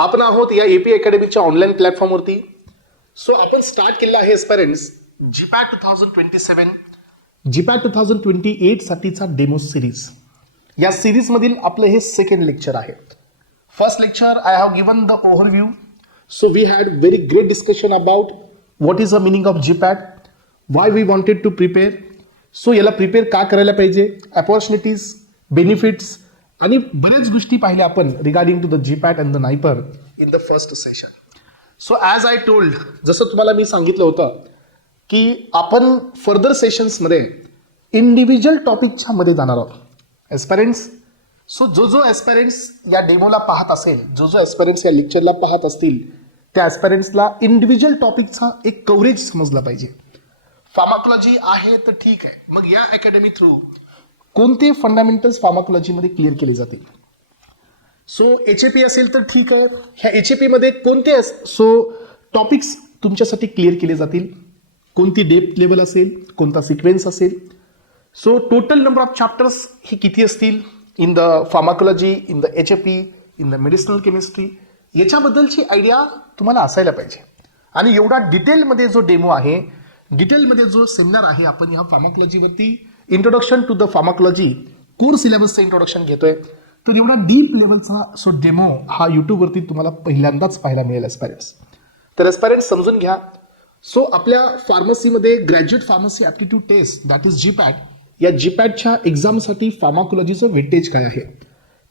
आपण आहोत या एपी अकॅडमीच्या ऑनलाईन प्लॅटफॉर्मवरती. सो आपण स्टार्ट केलेलं आहे एस्पायरंट्स जीपॅट 2027 जीपॅट 2028 साठीचा डेमो सिरीज. या सिरीजमधील आपले हे सेकंड लेक्चर आहे. First lecture I have given the overview. So we had very great discussion about what is the meaning of GPAT, why we wanted to prepare. So याला prepare का करायला पाहिजे, opportunities, benefits आणि बरेच गोष्टी पाहिल्या आपण regarding to the GPAT and the NIPER in the first session. So as I told, जसं तुम्हाला मी सांगितलं होतं की आपण फर्दर सेशन्समध्ये इंडिव्हिज्युअल टॉपिकच्या मध्ये जाणार आहोत एस्पायरंट्स. सो जो एस्पायरंट्स या डेमोला पाहत असेल, जो एस्पायरंट्स या लेक्चरला पाहत असतील, त्या एस्पायरंट्सला इंडिव्हिज्युअल टॉपिकचा एक कव्हरेज समजला पाहिजे. फार्माकोलॉजी आहे तर ठीक आहे, मग या अकॅडमी थ्रू कोणते फंडामेंटल्स फार्माकोलॉजीमध्ये क्लिअर केले जातील. सो HAP असेल तर ठीक आहे, ह्या HAP मध्ये कोणते टॉपिक्स तुमच्यासाठी क्लिअर केले जातील, कोणती डेप्थ लेवल असेल, कोणता सिक्वेन्स असेल. So total number of chapters हे किती असतील in the pharmacology, in the HAP, in the medicinal chemistry, याच्याबद्दलची आयडिया तुम्हाला असायला पाहिजे. आणि एवढा डिटेलमध्ये जो डेमो आहे, डिटेलमध्ये जो सेमिनार आहे, आपण ह्या फार्माकोलॉजीवरती introduction to the pharmacology core सिलेबसचं इंट्रोडक्शन घेतोय. तर एवढा डीप लेवलचा डेमो हा यूट्यूबवरती तुम्हाला पहिल्यांदाच पाहायला मिळेल एस्पायरंट्स. तर एस्पायरंट्स समजून घ्या. सो आपल्या फार्मसीमध्ये graduate pharmacy aptitude test that is GPAT, या जीपॅटच्या एक्झामसाठी फार्माकोलॉजीचं वेटेज काय आहे.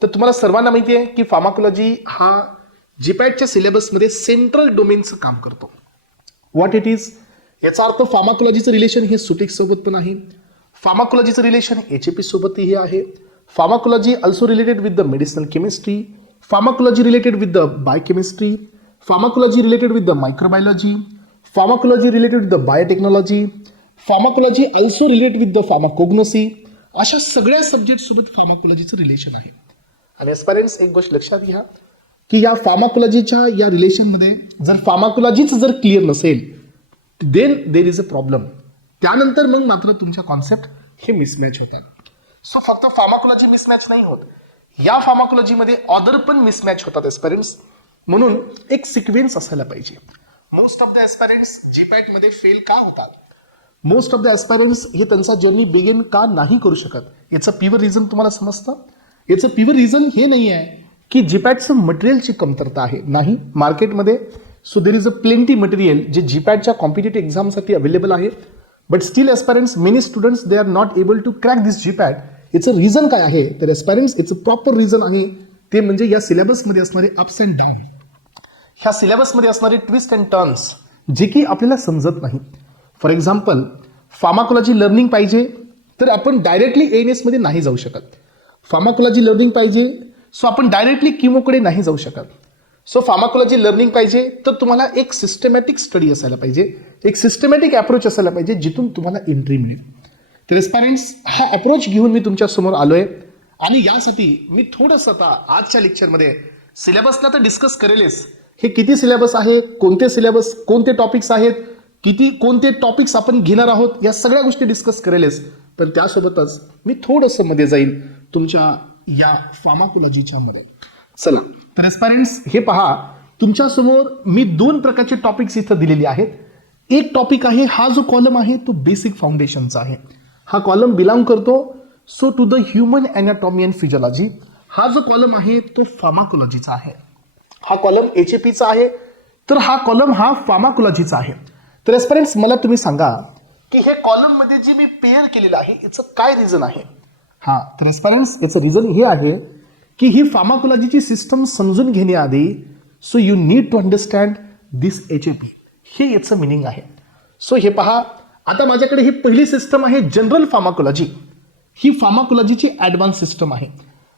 तर तुम्हाला सर्वांना माहिती आहे की फार्माकोलॉजी हा जीपॅटच्या सिलेबसमध्ये सेंट्रल डोमेनचं काम करतो. व्हॉट इट इज, याचा अर्थ फार्माकोलॉजीचं रिलेशन हे सुटेक्स सोबत पण आहे, फार्माकोलॉजीचं रिलेशन HAP सोबतही आहे, pharmacology also related with the medicinal chemistry, pharmacology related with the biochemistry, pharmacology related with the microbiology, pharmacology related with the biotechnology, pharmacology also related with the pharmacognosy. अशा सगळ्या सब्जेक्टसोबत फार्माकोलॉजीचं relation आहे. आणि एस्पायरंट्स एक गोष्ट लक्षात घ्या की या फार्माकोलॉजीच्या या रिलेशनमध्ये जर फार्माकोलॉजीच जर क्लिअर नसेल then there is a problem. त्यानंतर मग मात्र तुमच्या कॉन्सेप्ट हे मिसमॅच होतात. सो फक्त फार्माकोलॉजी मिसमॅच नाही होत, या फार्माकोलॉजीमध्ये ऑदर पण मिसमॅच होतात एस्पायरंट्स. म्हणून एक सिक्वेन्स असायला पाहिजे. मोस्ट ऑफ द एस्पायरंट्स जीपॅट मध्ये फेल का होतात, मोस्ट ऑफ द एस्पायरंट्स हे त्यांचा जर्नी बिगिन का नाही करू शकत, याचं प्युअर रिझन तुम्हाला समजतं. याचं प्युअर रिझन हे नाही आहे की जीपॅटचं मटेरियलची कमतरता आहे, नाही मार्केटमध्ये. So there is a plenty material जे जीपॅटच्या कॉम्पिटेटिव्ह एक्झामसाठी अवेलेबल आहे. But still aspirants, many students they are not able to crack this GPAT. याचं रिझन काय आहे तर एस्पायरंट्स याचं प्रॉपर रिझन आहे ते म्हणजे या सिलेबसमध्ये असणारे अप्स अँड डाऊन, ह्या सिलेबसमध्ये असणारे ट्विस्ट अँड टर्न्स जे की आपल्याला समजत नाही. फॉर एक्झाम्पल फार्माकोलॉजी लर्निंग पाहिजे तर आपण डायरेक्टली ANS मध्ये नाही जाऊ शकत. फार्माकोलॉजी लर्निंग पाहिजे सो आपण डायरेक्टली किमोकडे नाही जाऊ शकत. सो फार्माकोलॉजी लर्निंग पाहिजे तर तुम्हाला एक सिस्टमॅटिक स्टडी असायला पाहिजे, एक सिस्टमॅटिक अप्रोच असायला पाहिजे जिथून तुम्हाला एंट्री मिळेल. तर एस्पायरंट्स हा अप्रोच घेऊन मी तुमच्या समोर आलोय आणि यासाठी मी थोडंसं आता आजच्या लेक्चरमध्ये सिलेबसला तर डिस्कस करेलच, हे किती सिलेबस आहे, कोणते सिलेबस, कोणते टॉपिक्स आहेत, किती कोणते टॉपिक्स आपण घेणार आहोत, या सगळ्या गोष्टी डिस्कस करेलच. पण त्यासोबतच मी थोडंसं मध्ये जाईल तुमच्या या फार्माकोलॉजीच्या मध्ये. चला तर एस्पायरंट्स हे पहा, तुमच्यासमोर मी 2 प्रकारचे टॉपिक्स इथं दिलेले आहेत. एक टॉपिक आहे, हा जो कॉलम आहे तो बेसिक फाउंडेशनचा आहे. हा कॉलम बिलॉंग करतो so to the human anatomy and physiology. हा जो कॉलम आहे तो फार्माकोलॉजीचा आहे. हा कॉलम HAPचा आहे, तर हा कॉलम हा फार्माकोलॉजीचा आहे. तर एस्पायरंट्स मला तुम्ही सांगा की हे कॉलम मध्ये जे मी पेअर केलेलं आहे याचं काय रिझन आहे. हा तर एस्पायरंट्स याचं रिझन हे आहे की ही फार्माकोलॉजीची सिस्टम समजून घेण्याआधी so you need to understand this HAP, हे याचं मिनिंग आहे. सो हे पहा, आता माझ्याकडे ही पहिली सिस्टम आहे जनरल फार्माकोलॉजी. ही फार्माकोलॉजीची ॲडव्हान्स सिस्टम आहे.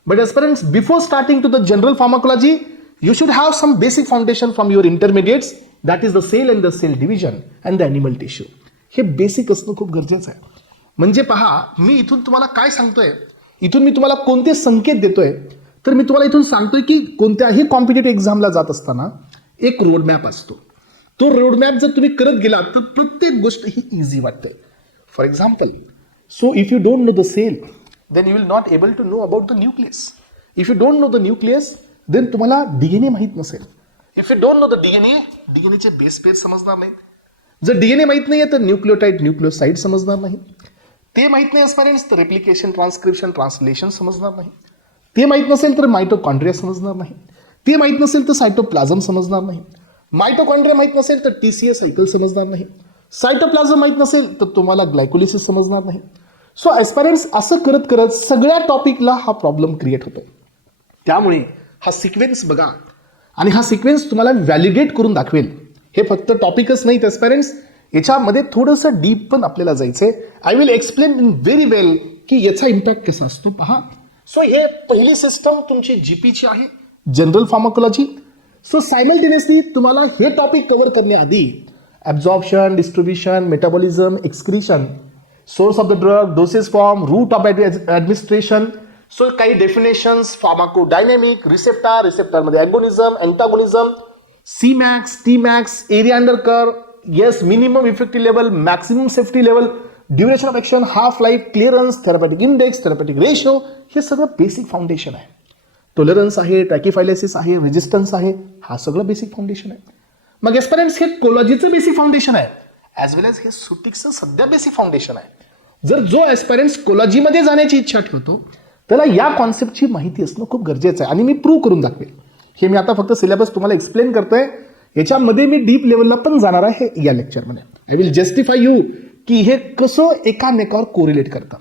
But aspirants before starting to the general pharmacology you should have some basic foundation from your intermediates that is the cell and the cell division and the animal tissue. हे basic असणं खूप गरजेचं आहे. म्हणजे पहा, मी इथून तुम्हाला काय सांगतोय, इथून मी तुम्हाला कोणते संकेत देतोय, तर मी तुम्हाला इथून सांगतोय की कोणत्याही कॉम्पिटेटिव्ह एक्झामला जात असताना एक रोडमॅप असतो. तो रोडमॅप जर तुम्ही करत गेलात तर प्रत्येक गोष्ट ही इझी वाटते. For example, so if you don't know the cell then you will not able to know about the nucleus. If you don't know the nucleus then तुम्हाला DNA माहीत नसेल if you don't know the DNA, डीएनएचे base pair समजणार नाही. जर DNA माहित नाहीये तर न्यूक्लियोटाइड न्यूक्लियोसाइड समजणार नाही. ते माहित नाही एस्पायरंट्स तर रेप्लिकेशन, ट्रान्सक्रिप्शन, ट्रान्सलेशन समजणार नाही. ते माहित नसेल तर मायटोकॉन्ड्रिया समजणार नाही. ते माहित नसेल तर सायटोप्लाझम समजणार नाही. मायटोकॉन्ड्रिया माहित नसेल तर टीसीए सायकल समजणार नाही. सायटोप्लाझम माहित नसेल तर तुम्हाला ग्लायकोलिसिस समजणार नाही. सो एस्पायरंट्स असं करत करत सगळ्या टॉपिकला हा प्रॉब्लेम क्रिएट होतो. त्यामुळे हा सिक्वेन्स बघा आणि हा सिक्वेन्स तुम्हाला व्हॅलिडेट करून दाखवेल. हे फक्त टॉपिकच नाहीत एस्पायरंट्स, याच्यामध्ये थोडंसं डीप पण आपल्याला जायचंय. I will explain in very well की याचा इम्पॅक्ट कसा असतो पहा. सो हे पहिली सिस्टम तुमची जीपीची आहे, जनरल फार्माकोलॉजी. सो सायमल्टेनियसली तुम्हाला हे टॉपिक कव्हर करण्याआधी absorption, distribution, metabolism, excretion, source of the drug, doses form, route of administration, so काही डेफिनेशन्स, फार्माकोडायनॅमिक, रिसेप्टार, रिसेप्टारमध्ये agonism, antagonism, C max, T max, area under curve, yes minimum effective level, maximum safety level, duration of action, half life, clearance, therapeutic index, therapeutic ratio, हे सगळं basic foundation आहे. Tolerance आहे, टॅकिफायलेसिस आहे, resistance आहे, हा सगळं basic foundation आहे. मग एस्पायरंट्स हे कोलॉजीचं बेसिक फाउंडेशन आहे, ॲज वेल एज हे सुटिक्सचं सध्या बेसिक फाउंडेशन आहे. जर जो एस्पायरंट्स कोलॉजीमध्ये जाण्याची इच्छा ठेवतो त्याला या कॉन्सेप्टची माहिती असणं खूप गरजेचं आहे आणि मी प्रूव्ह करून दाखवेल. हे मी आता फक्त सिलेबस तुम्हाला एक्सप्लेन करतोय, याच्यामध्ये मी डीप लेवलला पण जाणार आहे या लेक्चरमध्ये. आय विल जस्टिफाय यू की हे कसं एकामेकावर कोरिलेट करतं.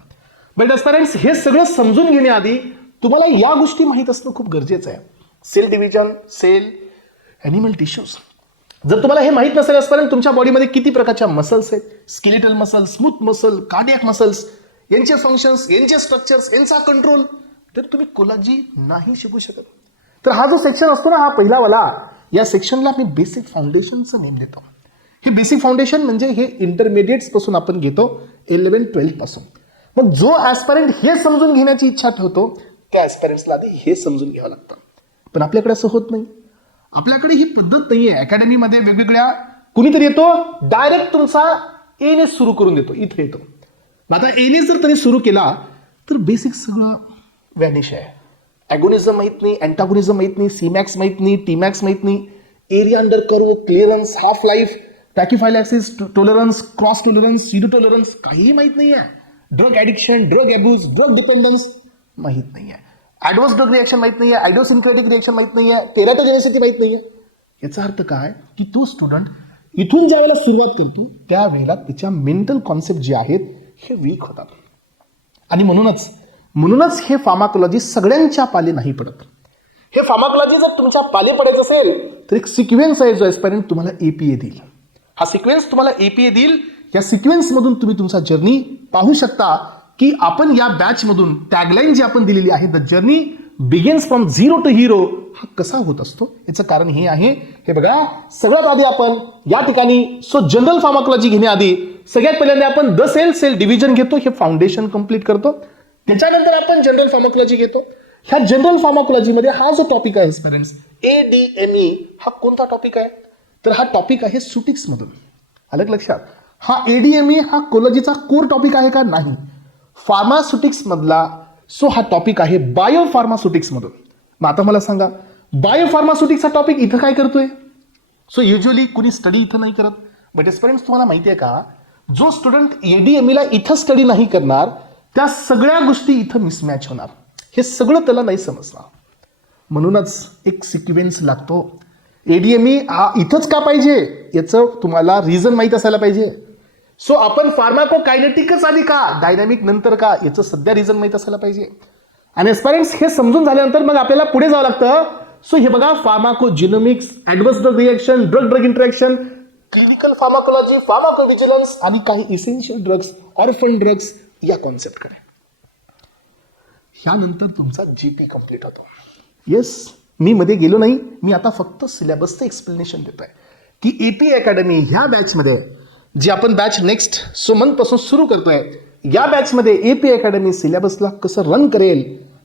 बट एस्पायरंट्स हे सगळं समजून घेण्याआधी तुम्हाला या गोष्टी माहीत असणं खूप गरजेचं आहे. Cell division, cell, animal tissues. जर तुम्हाला हे माहीत नसेल एस्पायरंट तुमच्या बॉडीमध्ये किती प्रकारच्या मसल्स आहेत, skeletal muscle, smooth muscle, cardiac muscles, यांचे फंक्शन्स, यांचे स्ट्रक्चर्स, यांचा कंट्रोल, तर तुम्ही कोलॉजी नाही शिकू शकत. तर हा जो सेक्शन असतो ना, हा पहिलावाला, या सेक्शनला मी बेसिक फाउंडेशनचं नेम देतो. हे बेसिक फाउंडेशन म्हणजे हे इंटरमिडिएट्स पासून आपण घेतो 11-12 पासून. मग जो ॲस्पायरंट हे समजून घेण्याची इच्छा ठेवतो त्या ॲस्पायरंट्सला आधी हे समजून घ्यावं लागतं. पण आपल्याकडे असं होत नाही. आपल्याकडे ही पद्धत नाही आहे. अकॅडमीमध्ये वेगवेगळ्या कुणीतरी येतो डायरेक्ट तुमचा एने सुरू करून देतो, इथे येतो. आता एने जर तरी सुरू केला तर बेसिक सगळं व्हॅनिश आहे. ॲगोनिझम माहीत नाही, अँटागोनिझम माहीत नाही, सीमॅक्स माहीत नाही, टीमॅक्स माहीत नाही, area under curve, clearance, half life, tachyphylaxis, tolerance, cross tolerance, pseudo tolerance काहीही माहीत नाही आहे. Drug addiction, drug abuse, drug dependence माहीत नाही आहे. ॲडव्हर्स ड्रग रिएक्शन माहीत नाही आहे, आयडिओसिन्क्रेटिक रिएक्शन माहीत नाही आहे, टेराटोजेनेसिटी माहीत नाही आहे. याचा अर्थ काय की तो स्टुडंट इथून ज्या वेळेला सुरुवात करतो त्यावेळेला त्याच्या मेंटल कॉन्सेप्ट जे आहेत हे वीक होतात. आणि म्हणूनच हे फार्माकोलॉजी सगळ्यांच्या पाले नाही पडत. हे फार्माकोलॉजी जर तुमच्या पाले पडायचं असेल तर एक सिक्वेन्स आहे जो एस्पायरंट तुम्हाला एपीए देईल. हा सिक्वेन्स तुम्हाला एपीए देईल. या सिक्वेन्समधून तुम्ही तुमचा जर्नी पाहू शकता की आपण या बॅचमधून टॅगलाईन जी आपण दिलेली आहे, the journey begins from zero to hero, हा कसा होत असतो याचं कारण हे आहे. हे बघा, सगळ्यात आधी आपण या ठिकाणी जनरल फार्माकोलॉजी घेण्याआधी सगळ्यात पहिल्यांदा आपण द सेल डिव्हिजन घेतो, हे फाउंडेशन कंप्लीट करतो. त्याच्यानंतर आपण जनरल फार्माकोलॉजी घेतो. ह्या जनरल फार्माकोलॉजीमध्ये हा जो टॉपिक आहे स्टुडंट्स, ADME, हा कोणता टॉपिक आहे तर हा टॉपिक आहे सुटिक्स मधून. अलग लक्षात, हा ADME हा कोलॉजीचा कोर टॉपिक आहे का नाही, फार्मास्युटिक्स मधला. सो हा टॉपिक आहे बायोफार्मास्युटिक्स मधून. मग आता मला सांगा, बायोफार्मास्युटिक्सचा टॉपिक इथं काय करतोय. सो युजली कुणी स्टडी इथं नाही करत. बट स्टुडंट्स तुम्हाला माहिती आहे का, जो स्टुडंट ADMEला इथं स्टडी नाही करणार त्या सगळ्या गोष्टी इथं मिसमॅच होणार. हे सगळं त्याला नाही समजणार. म्हणूनच एक सिक्वेन्स लागतो. ADME हा इथंच का पाहिजे याचं तुम्हाला रिझन माहीत असायला पाहिजे. सो आपण फार्माकोकायनेटिकच आधी का, डायनॅमिक नंतर का, याचं सध्या रिझन माहीत असायला पाहिजे. आणि एस्पायरंट्स हे समजून झाल्यानंतर मग आपल्याला पुढे जावं लागतं. सो हे बघा, pharmacogenomics, adverse drug reaction, drug interaction, clinical pharmacology, pharmacovigilance आणि काही इसेन्शियल ड्रग्स, ऑर्फन ड्रग्स या कॉन्सेप्टकडे. ह्यानंतर तुमचा GP कंप्लीट होतो. येस, मी मध्ये गेलो नाही, मी आता फक्त सिलेबसचं एक्सप्लेनेशन देतोय की AP अकॅडमी ह्या बॅचमध्ये जी आपण बॅच नेक्स्ट मंथपासून सुरू करतोय, या बॅचमध्ये AP अकॅडमी सिलेबसला कसं रन करेल,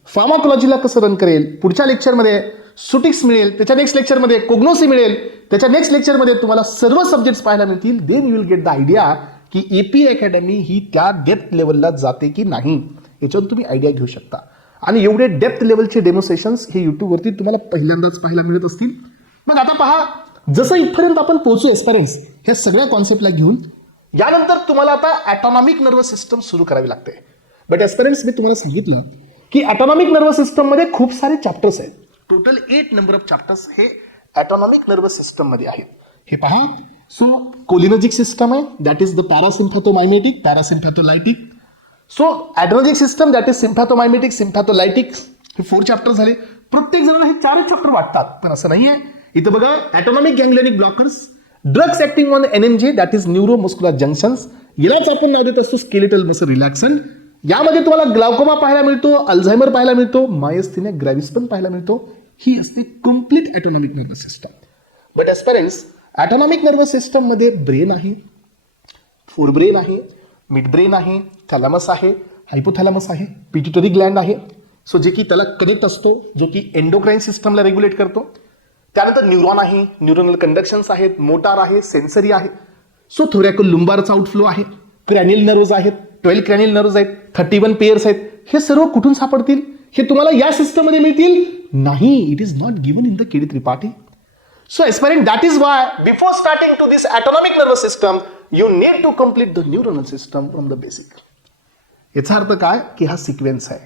फार्माकोलॉजीला कसं रन करेल. पुढच्या लेक्चरमध्ये सुटिक्स मिळेल, त्याच्या नेक्स्ट लेक्चरमध्ये कोग्नोसी मिळेल, त्याच्या नेक्स्ट लेक्चरमध्ये तुम्हाला सर्व सब्जेक्ट्स पाहायला मिळतील. Then you will get the idea की AP अकॅडमी ही त्या डेप्थ लेवलला जाते की नाही, याच्यावर तुम्ही आयडिया घेऊ शकता. आणि एवढे डेप्थ लेवलचे डेमोन्स्ट्रेशन्स हे यूट्यूबवरती तुम्हाला पहिल्यांदाच पाहायला मिळत असतील. मग आता पहा, जसं इथपर्यंत आपण पोहोचू एस्पायरंट्स ह्या सगळ्या कॉन्सेप्टला घेऊन, यानंतर तुम्हाला आता ॲटॉनॉमिक नर्वस सिस्टम सुरू करावी लागते. बट एस्पायरंट्स मी तुम्हाला सांगितलं की ॲटॉनॉमिक नर्वस सिस्टम मध्ये खूप सारे चॅप्टर्स आहेत. टोटल 8 नंबर ऑफ चॅप्टर्स हे ॲटॉनॉमिक नर्वस सिस्टम मध्ये आहेत. हे पहा, सो कोलिनर्जिक सिस्टम आहे, that is the parasympathomimetic, parasympatholytic. So adrenergic system, that is sympathomimetic, sympatholytic. हे 4 चॅप्टर झाले. प्रत्येक जणांना हे 4 चॅप्टर वाटतात, पण असं नाही आहे. इथं बघा, autonomic ganglionic blockers, drugs acting on NMJ, that is neuromuscular junctions. यालाच आपण नाव देत असतो स्केलेटल मसल रिलॅक्सन. यामध्ये तुम्हाला ग्लाउकोमा पाहायला मिळतो, अल्झायमर पाहायला मिळतो, मायस्थेनिया ग्रॅव्हिस पण पाहायला मिळतो. ही असते complete autonomic nervous system. But aspirants, autonomic nervous system मध्ये ब्रेन आहे, फोरब्रेन आहे, मिड ब्रेन आहे, थॅलॅमस आहे, हायपोथॅलॅमस आहे, पिट्युटरी ग्लँड आहे. सो जे की त्याला कनेक्ट असतो, जो की एंडोक्राईन सिस्टमला रेग्युलेट करतो. त्यानंतर न्यूरॉन आहे, न्यूरोनल कंडक्शन्स आहेत, मोटार आहे, सेन्सरी आहे. सो थोरॅकल लुंबारचा आउटफ्लो आहे, क्रॅनियल नर्व्स आहेत, 12 क्रॅनियल नर्व्स आहेत, 31 पेयर्स आहेत. हे सर्व कुठून सापडतील? हे तुम्हाला या सिस्टममध्ये मिळतील नाही. It is not given in the KD Tripathi. So aspirant, that is why before starting to this autonomic nervous system, you need to complete the neuronal system from the basic. याचा अर्थ काय की हा सिक्वेन्स आहे.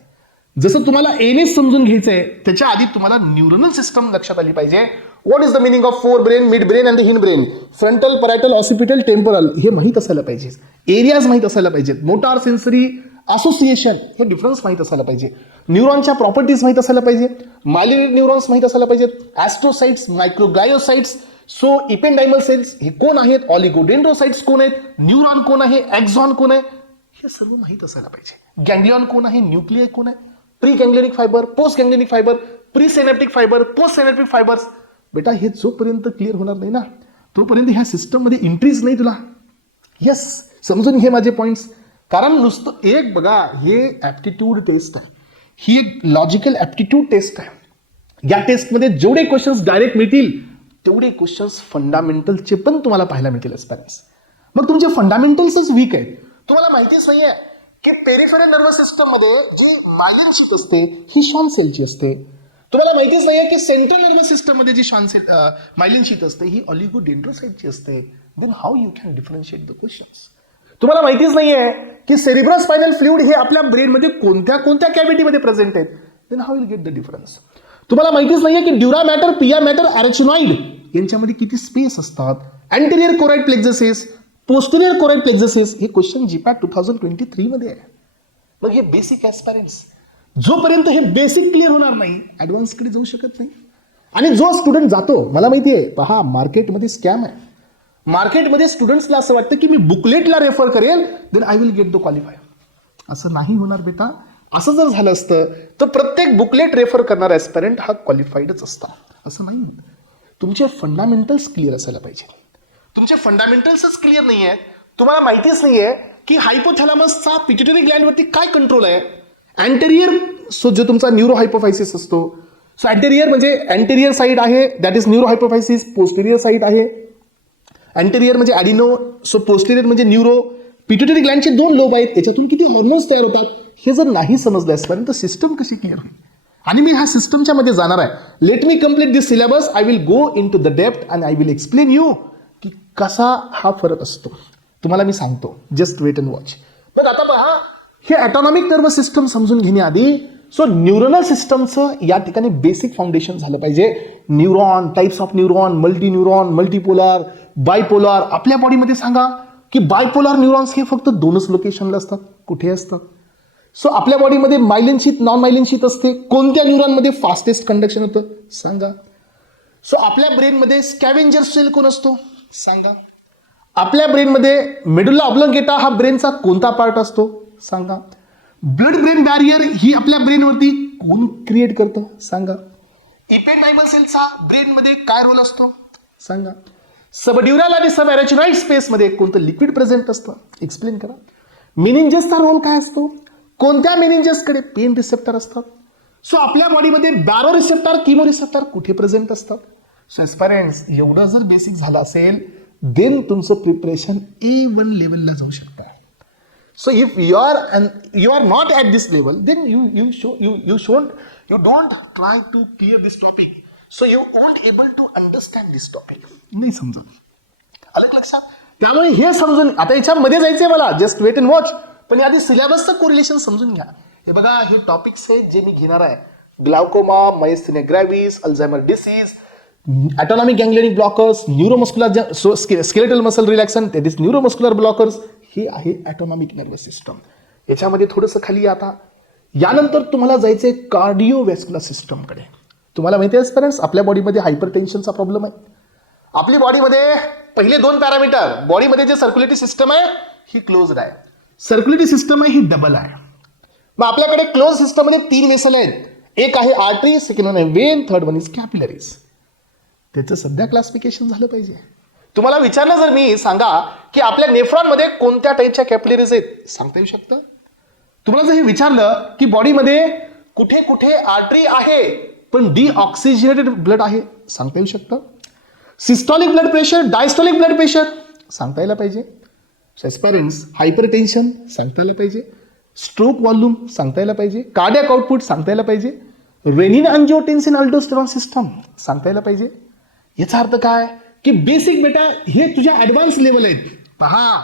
जसं तुम्हाला एनेच समजून घ्यायचंय, त्याच्या आधी तुम्हाला न्यूरोनल सिस्टम लक्षात आली पाहिजे. What is the meaning of fore brain, mid brain and the hind brain, frontal, parietal, occipital, temporal, हे माहीत असायला पाहिजे. एरियाज माहीत असायला पाहिजेत. मोटार, सेन्सरी, असोसिएशन, हे डिफरन्स माहीत असायला पाहिजे. न्यूरॉनच्या प्रॉपर्टीज माहीत असायला पाहिजे. मायलिनेट न्यूरॉन्स माहीत असायला पाहिजेत. ॲस्ट्रोसाइट्स, मायक्रोग्लायोसाइट्स, सो इपेंडायमल सेल्स हे कोण आहेत, ऑलिगोडेंड्रोसाइट्स कोण आहेत, न्यूरॉन कोण आहे, एक्झॉन कोण आहे, हे सर्व माहीत असायला पाहिजे. गँग्लियॉन कोण आहे, न्यूक्लियर कोण आहे, pre ganglionic fibre, post ganglionic fibre, pre synaptic fibre, post synaptic fibres. बेटा हे जोपर्यंत क्लिअर होणार नाही ना, तोपर्यंत ह्या सिस्टममध्ये एंट्रीज नाही तुला. येस, समजून घे माझे पॉईंट्स. कारण नुसतं एक बघा, हे ॲप्टिट्यूड टेस्ट आहे, ही एक लॉजिकल ॲप्टिट्यूड टेस्ट आहे. या टेस्टमध्ये जेवढे क्वेश्चन्स डायरेक्ट मिळतील तेवढे क्वेश्चन्स फंडामेंटलचे पण तुम्हाला पाहायला मिळतील एस्पायरंट्स. मग तुमचे फंडामेंटल्सच वीक आहेत. तुम्हाला माहितीच नाही आहे की पेरिफेरल नर्वस सिस्टम मध्ये जी मायलिन शीट असते ही शॉन सेलची असते. तुम्हाला माहितीच नाही आहे की सेंट्रल नर्वस सिस्टम मध्ये जी शॉन सेल मायलिन शीट असते ही ऑलिगोडेंड्रोसाइटची असते. Then how you can differentiate the questions. तुम्हाला माहितीच नाही आहे की सेरिब्रोस्पायनल फ्लुइड हे आपल्या ब्रेनमध्ये कोणत्या कोणत्या कॅव्हिटीमध्ये प्रेझेंट आहेत. Then how will get the difference. तुम्हाला माहितीच नाही आहे की ड्युरा मॅटर, पिया मॅटर, आर्चिनॉइड यांच्यामध्ये किती स्पेस असतात. अँटेरियर कोराइड प्लेक्झसेस, पोस्टेरियर कोराइड प्लेक्झसेस, हे क्वेश्चन जीपॅट 2023 मध्ये आहे. मग हे बेसिक एस्पायरंट्स, जोपर्यंत हे बेसिक क्लिअर होणार नाही ॲडव्हान्सकडे जाऊ शकत नाही. आणि जो स्टुडंट जातो, मला माहिती आहे, पहा मार्केटमध्ये स्कॅम आहे. मार्केटमध्ये स्टुडंट्सला असं वाटतं की मी बुकलेटला रेफर करेल then I will get the qualify. असं नाही होणार बेटा. असं जर झालं असतं तर प्रत्येक बुकलेट रेफर करणारा एस्पायरंट हा क्वालिफाईडच असता. असं नाही. तुमचे फंडामेंटल्स क्लिअर असायला पाहिजे. तुमचे फंडामेंटल्सच क्लिअर नाही आहेत. तुम्हाला माहितीच नाही आहे की हायपोथॅलॅमसचा पिट्युटरी ग्लँडवरती काय कंट्रोल आहे. अँटेरियर, सो जो तुमचा न्यूरो हायपोफायसिस असतो, सो अँटेरियर म्हणजे अँटेरियर साईड आहे, that is neuro hypophysis. Posterior side आहे, अँटेरियर म्हणजे ॲडिनो, सो पोस्टेरियर म्हणजे न्यूरो. पिट्युटरी ग्लँडचे 2 लोब आहेत, याच्यातून किती हॉर्मोन्स तयार होतात हे जर नाही समजलं असपर्यंत तर सिस्टम कशी क्लिअर होईल. आणि मी ह्या सिस्टमच्या मध्ये जाणार आहे. Let me complete this syllabus. I will go into the depth and I will explain you की कसा हा फरक असतो. तुम्हाला मी सांगतो. Just wait and watch. मग आता पहा, हे ॲटॉनॉमिक नर्वस सिस्टम समजून घेण्याआधी सो न्यूरोनल सिस्टमचं या ठिकाणी बेसिक फाउंडेशन झालं पाहिजे. Neuron, types of neuron, multi neuron, multipolar, bipolar. आपल्या बॉडीमध्ये सांगा की बायपोलार न्यूरॉन्स हे फक्त 2च लोकेशनला असतात. कुठे असतात? सो आपल्या बॉडीमध्ये myelin sheath, non myelin sheath असते. कोणत्या न्यूरॉनमध्ये फास्टेस्ट कंडक्शन होतं सांगा. सो आपल्या ब्रेनमध्ये स्कॅव्हेंजर सेल कोण असतो सांगा. आपल्या ब्रेनमध्ये मेडुला ऑब्लंगेटा हा ब्रेनचा कोणता पार्ट असतो सांगा. ब्लड ब्रेन बॅरियर ही आपल्या ब्रेनवरती कोण क्रिएट करतं सांगा. इपेंडायमल सेलचा ब्रेनमध्ये काय रोल असतो सांगा. सबड्युरल आणि सब ॲरेचिनॉइड स्पेसमध्ये कोणतं लिक्विड प्रेझेंट असतं एक्सप्लेन करा. मेनिंजसचा रोल काय असतो. कोणत्या मेनिंजसकडे पेन रिसेप्टर असतात. सो आपल्या बॉडीमध्ये बॅरो रिसेप्टर, किमो रिसेप्टर कुठे प्रेझेंट असतात. सो एस्पायरंट्स, एवढं जर बेसिक झालं असेल देन तुमचं प्रिपरेशन A1 लेवलला जाऊ शकतं. So if you are not at this level then you don't try to clear this topic. So you won't able to understand this topic. नाही समजत. आलं लक्षात? त्यामुळे हे समजून, आता याच्यामध्ये जायचंय मला, जस्ट वेट अँड वॉच. पण आधी सिलेबसचं कोरिलेशन समजून घ्या. हे बघा, हे टॉपिक्स आहेत जे मी घेणार आहे. Glaucoma, myasthenia gravis, Alzheimer disease, autonomic ganglionic blockers, neuromuscular skeletal muscle relaxant, that is neuromuscular blockers. हे आहे ऑटोनॉमिक नर्वस सिस्टम. याच्यामध्ये थोडंसं खाली आता. यानंतर तुम्हाला जायचंय कार्डिओव्हॅस्क्युलर सिस्टमकडे. तुम्हाला माहिती आहे स्टुडंट्स, आपल्या बॉडीमध्ये हायपरटेन्शनचा प्रॉब्लेम आहे. आपली बॉडीमध्ये पहिले 2 पॅरामीटर, बॉडीमध्ये जे सर्क्युलेटरी सिस्टम आहे ही क्लोज्ड आहे, सर्क्युलेटरी सिस्टम आहे ही डबल आहे. मग आपल्याकडे क्लोज सिस्टममध्ये 3 वेसल आहेत. एक आहे आर्टरी, सेकंड वन आहे Wien, third one is capillaries. त्याचं सध्या क्लासिफिकेशन झालं पाहिजे. तुम्हाला विचारलं जर मी, सांगा की आपल्या नेफ्रॉनमध्ये कोणत्या टाईपच्या कॅपिलरीज आहेत, सांगता येऊ शकतं? तुम्हाला जर हे विचारलं की बॉडीमध्ये कुठे कुठे आर्टरी आहे पण डिऑक्सिजनेटेड ब्लड आहे, सांगता येऊ शकतं? Systolic blood pressure, diastolic blood pressure सांगता यायला पाहिजे. एस्पिरन्स, हायपरटेन्शन सांगता यायला पाहिजे. स्ट्रोक व्हॉल्यूम सांगता यायला पाहिजे. कार्डियक आउटपुट सांगता यायला पाहिजे. रेनिन अँजिओटेन्सिन अल्डोस्टेरॉन सिस्टम सांगता यायला पाहिजे. याचा अर्थ काय की बेसिक बेटा हे तुझ्या ऍडव्हान्स लेवल आहेत. पहा,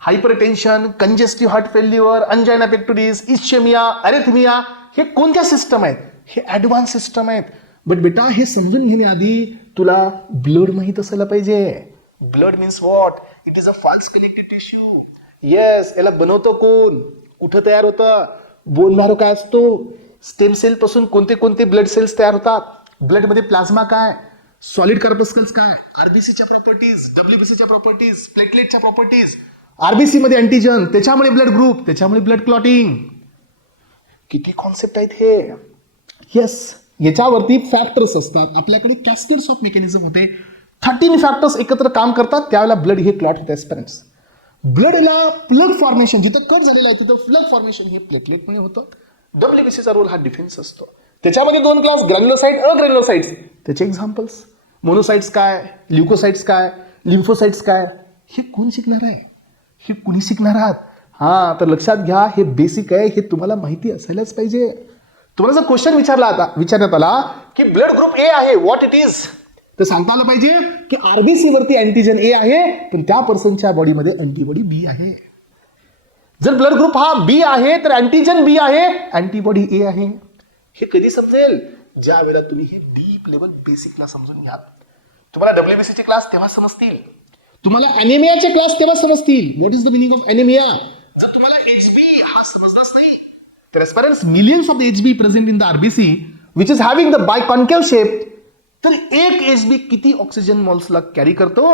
हायपरटेन्शन, कंजेस्टिव्ह हार्ट फेल्युअर, अंजायना पेक्टोरिस, इश्चेमिया, अरेथमिया, हे कोणत्या सिस्टम आहेत? हे ऍडव्हान्स सिस्टम आहेत. बट बेटा हे समजून घेण्याआधी तुला ब्लड माहीत असायला पाहिजे. Blood means what? It is a false connected tissue. Yes, याला बनवतो कोण? कुठं तयार होतं? बोलणारं काय असतो? स्टेम सेल पासून कोणते कोणते ब्लड सेल्स तयार होतात? ब्लडमध्ये प्लाझ्मा काय, सॉलिड कार्पस्कल्स काय, आरबीसीच्या प्रॉपर्टीज, डब्ल्यूबीसीच्या प्रॉपर्टीज, प्लेटलेटच्या प्रॉपर्टीज, आरबीसी मध्ये अँटीजन, त्याच्यामुळे ब्लड ग्रुप, त्याच्यामुळे ब्लड क्लॉटिंग. किती कॉन्सेप्ट आहेत हे. येस, याच्यावरती फॅक्टर्स असतात. आपल्याकडे कॅस्केड्स ऑफ मेकॅनिझम होते. 13 फॅक्टर्स एकत्र काम करतात, त्यावेळेला ब्लड हे क्लॉट होते. एस्पिरन्स ब्लडला प्लग फॉर्मेशन, जिथं कट झालेलं आहे तिथं प्लग फॉर्मेशन हे प्लेटलेटमुळे होतं. डब्ल्यूबीसीचा रोल हा डिफेन्स असतो. त्याच्यामध्ये 2 क्लास, ग्रॅन्युलोसाइट, अग्रॅन्युलोसाइट्स. त्याचे एक्झाम्पल्स, मोनोसाइट्स काय, ल्युकोसाइट्स काय, लिम्फोसाइट्स काय, हे कोण शिकणार आहे? हे कुणी शिकणार आहात? हा, तर लक्षात घ्या, हे बेसिक आहे, हे तुम्हाला माहिती असायलाच पाहिजे. तुम्हाला जर क्वेश्चन विचारण्यात आला की ब्लड ग्रुप ए आहे, व्हॉट इट इज, तर सांगता आलं पाहिजे की आरबीसी वरती अँटीजन ए आहे पण त्या पर्सनच्या बॉडीमध्ये अँटीबॉडी बी आहे. जर ब्लड ग्रुप हा बी आहे तर अँटीजन बी आहे, अँटीबॉडी ए आहे. हे कधी समजेल? ज्या वेळेला तुम्ही हे डीप लेवल बेसिकला समजून घ्या. तुम्हाला डब्ल्यूबीसीचे क्लास तेव्हा समजतील, तुम्हाला अॅनेमियाचे क्लास तेव्हा समजतील. What is the meaning of anaemia? जर तुम्हाला एचबी हा समजलाच नाही तर aspirants, millions of HB present in the RBC which is having the biconcave shape. तर एक एचबी किती ऑक्सिजन मोल्सला कॅरी करतो?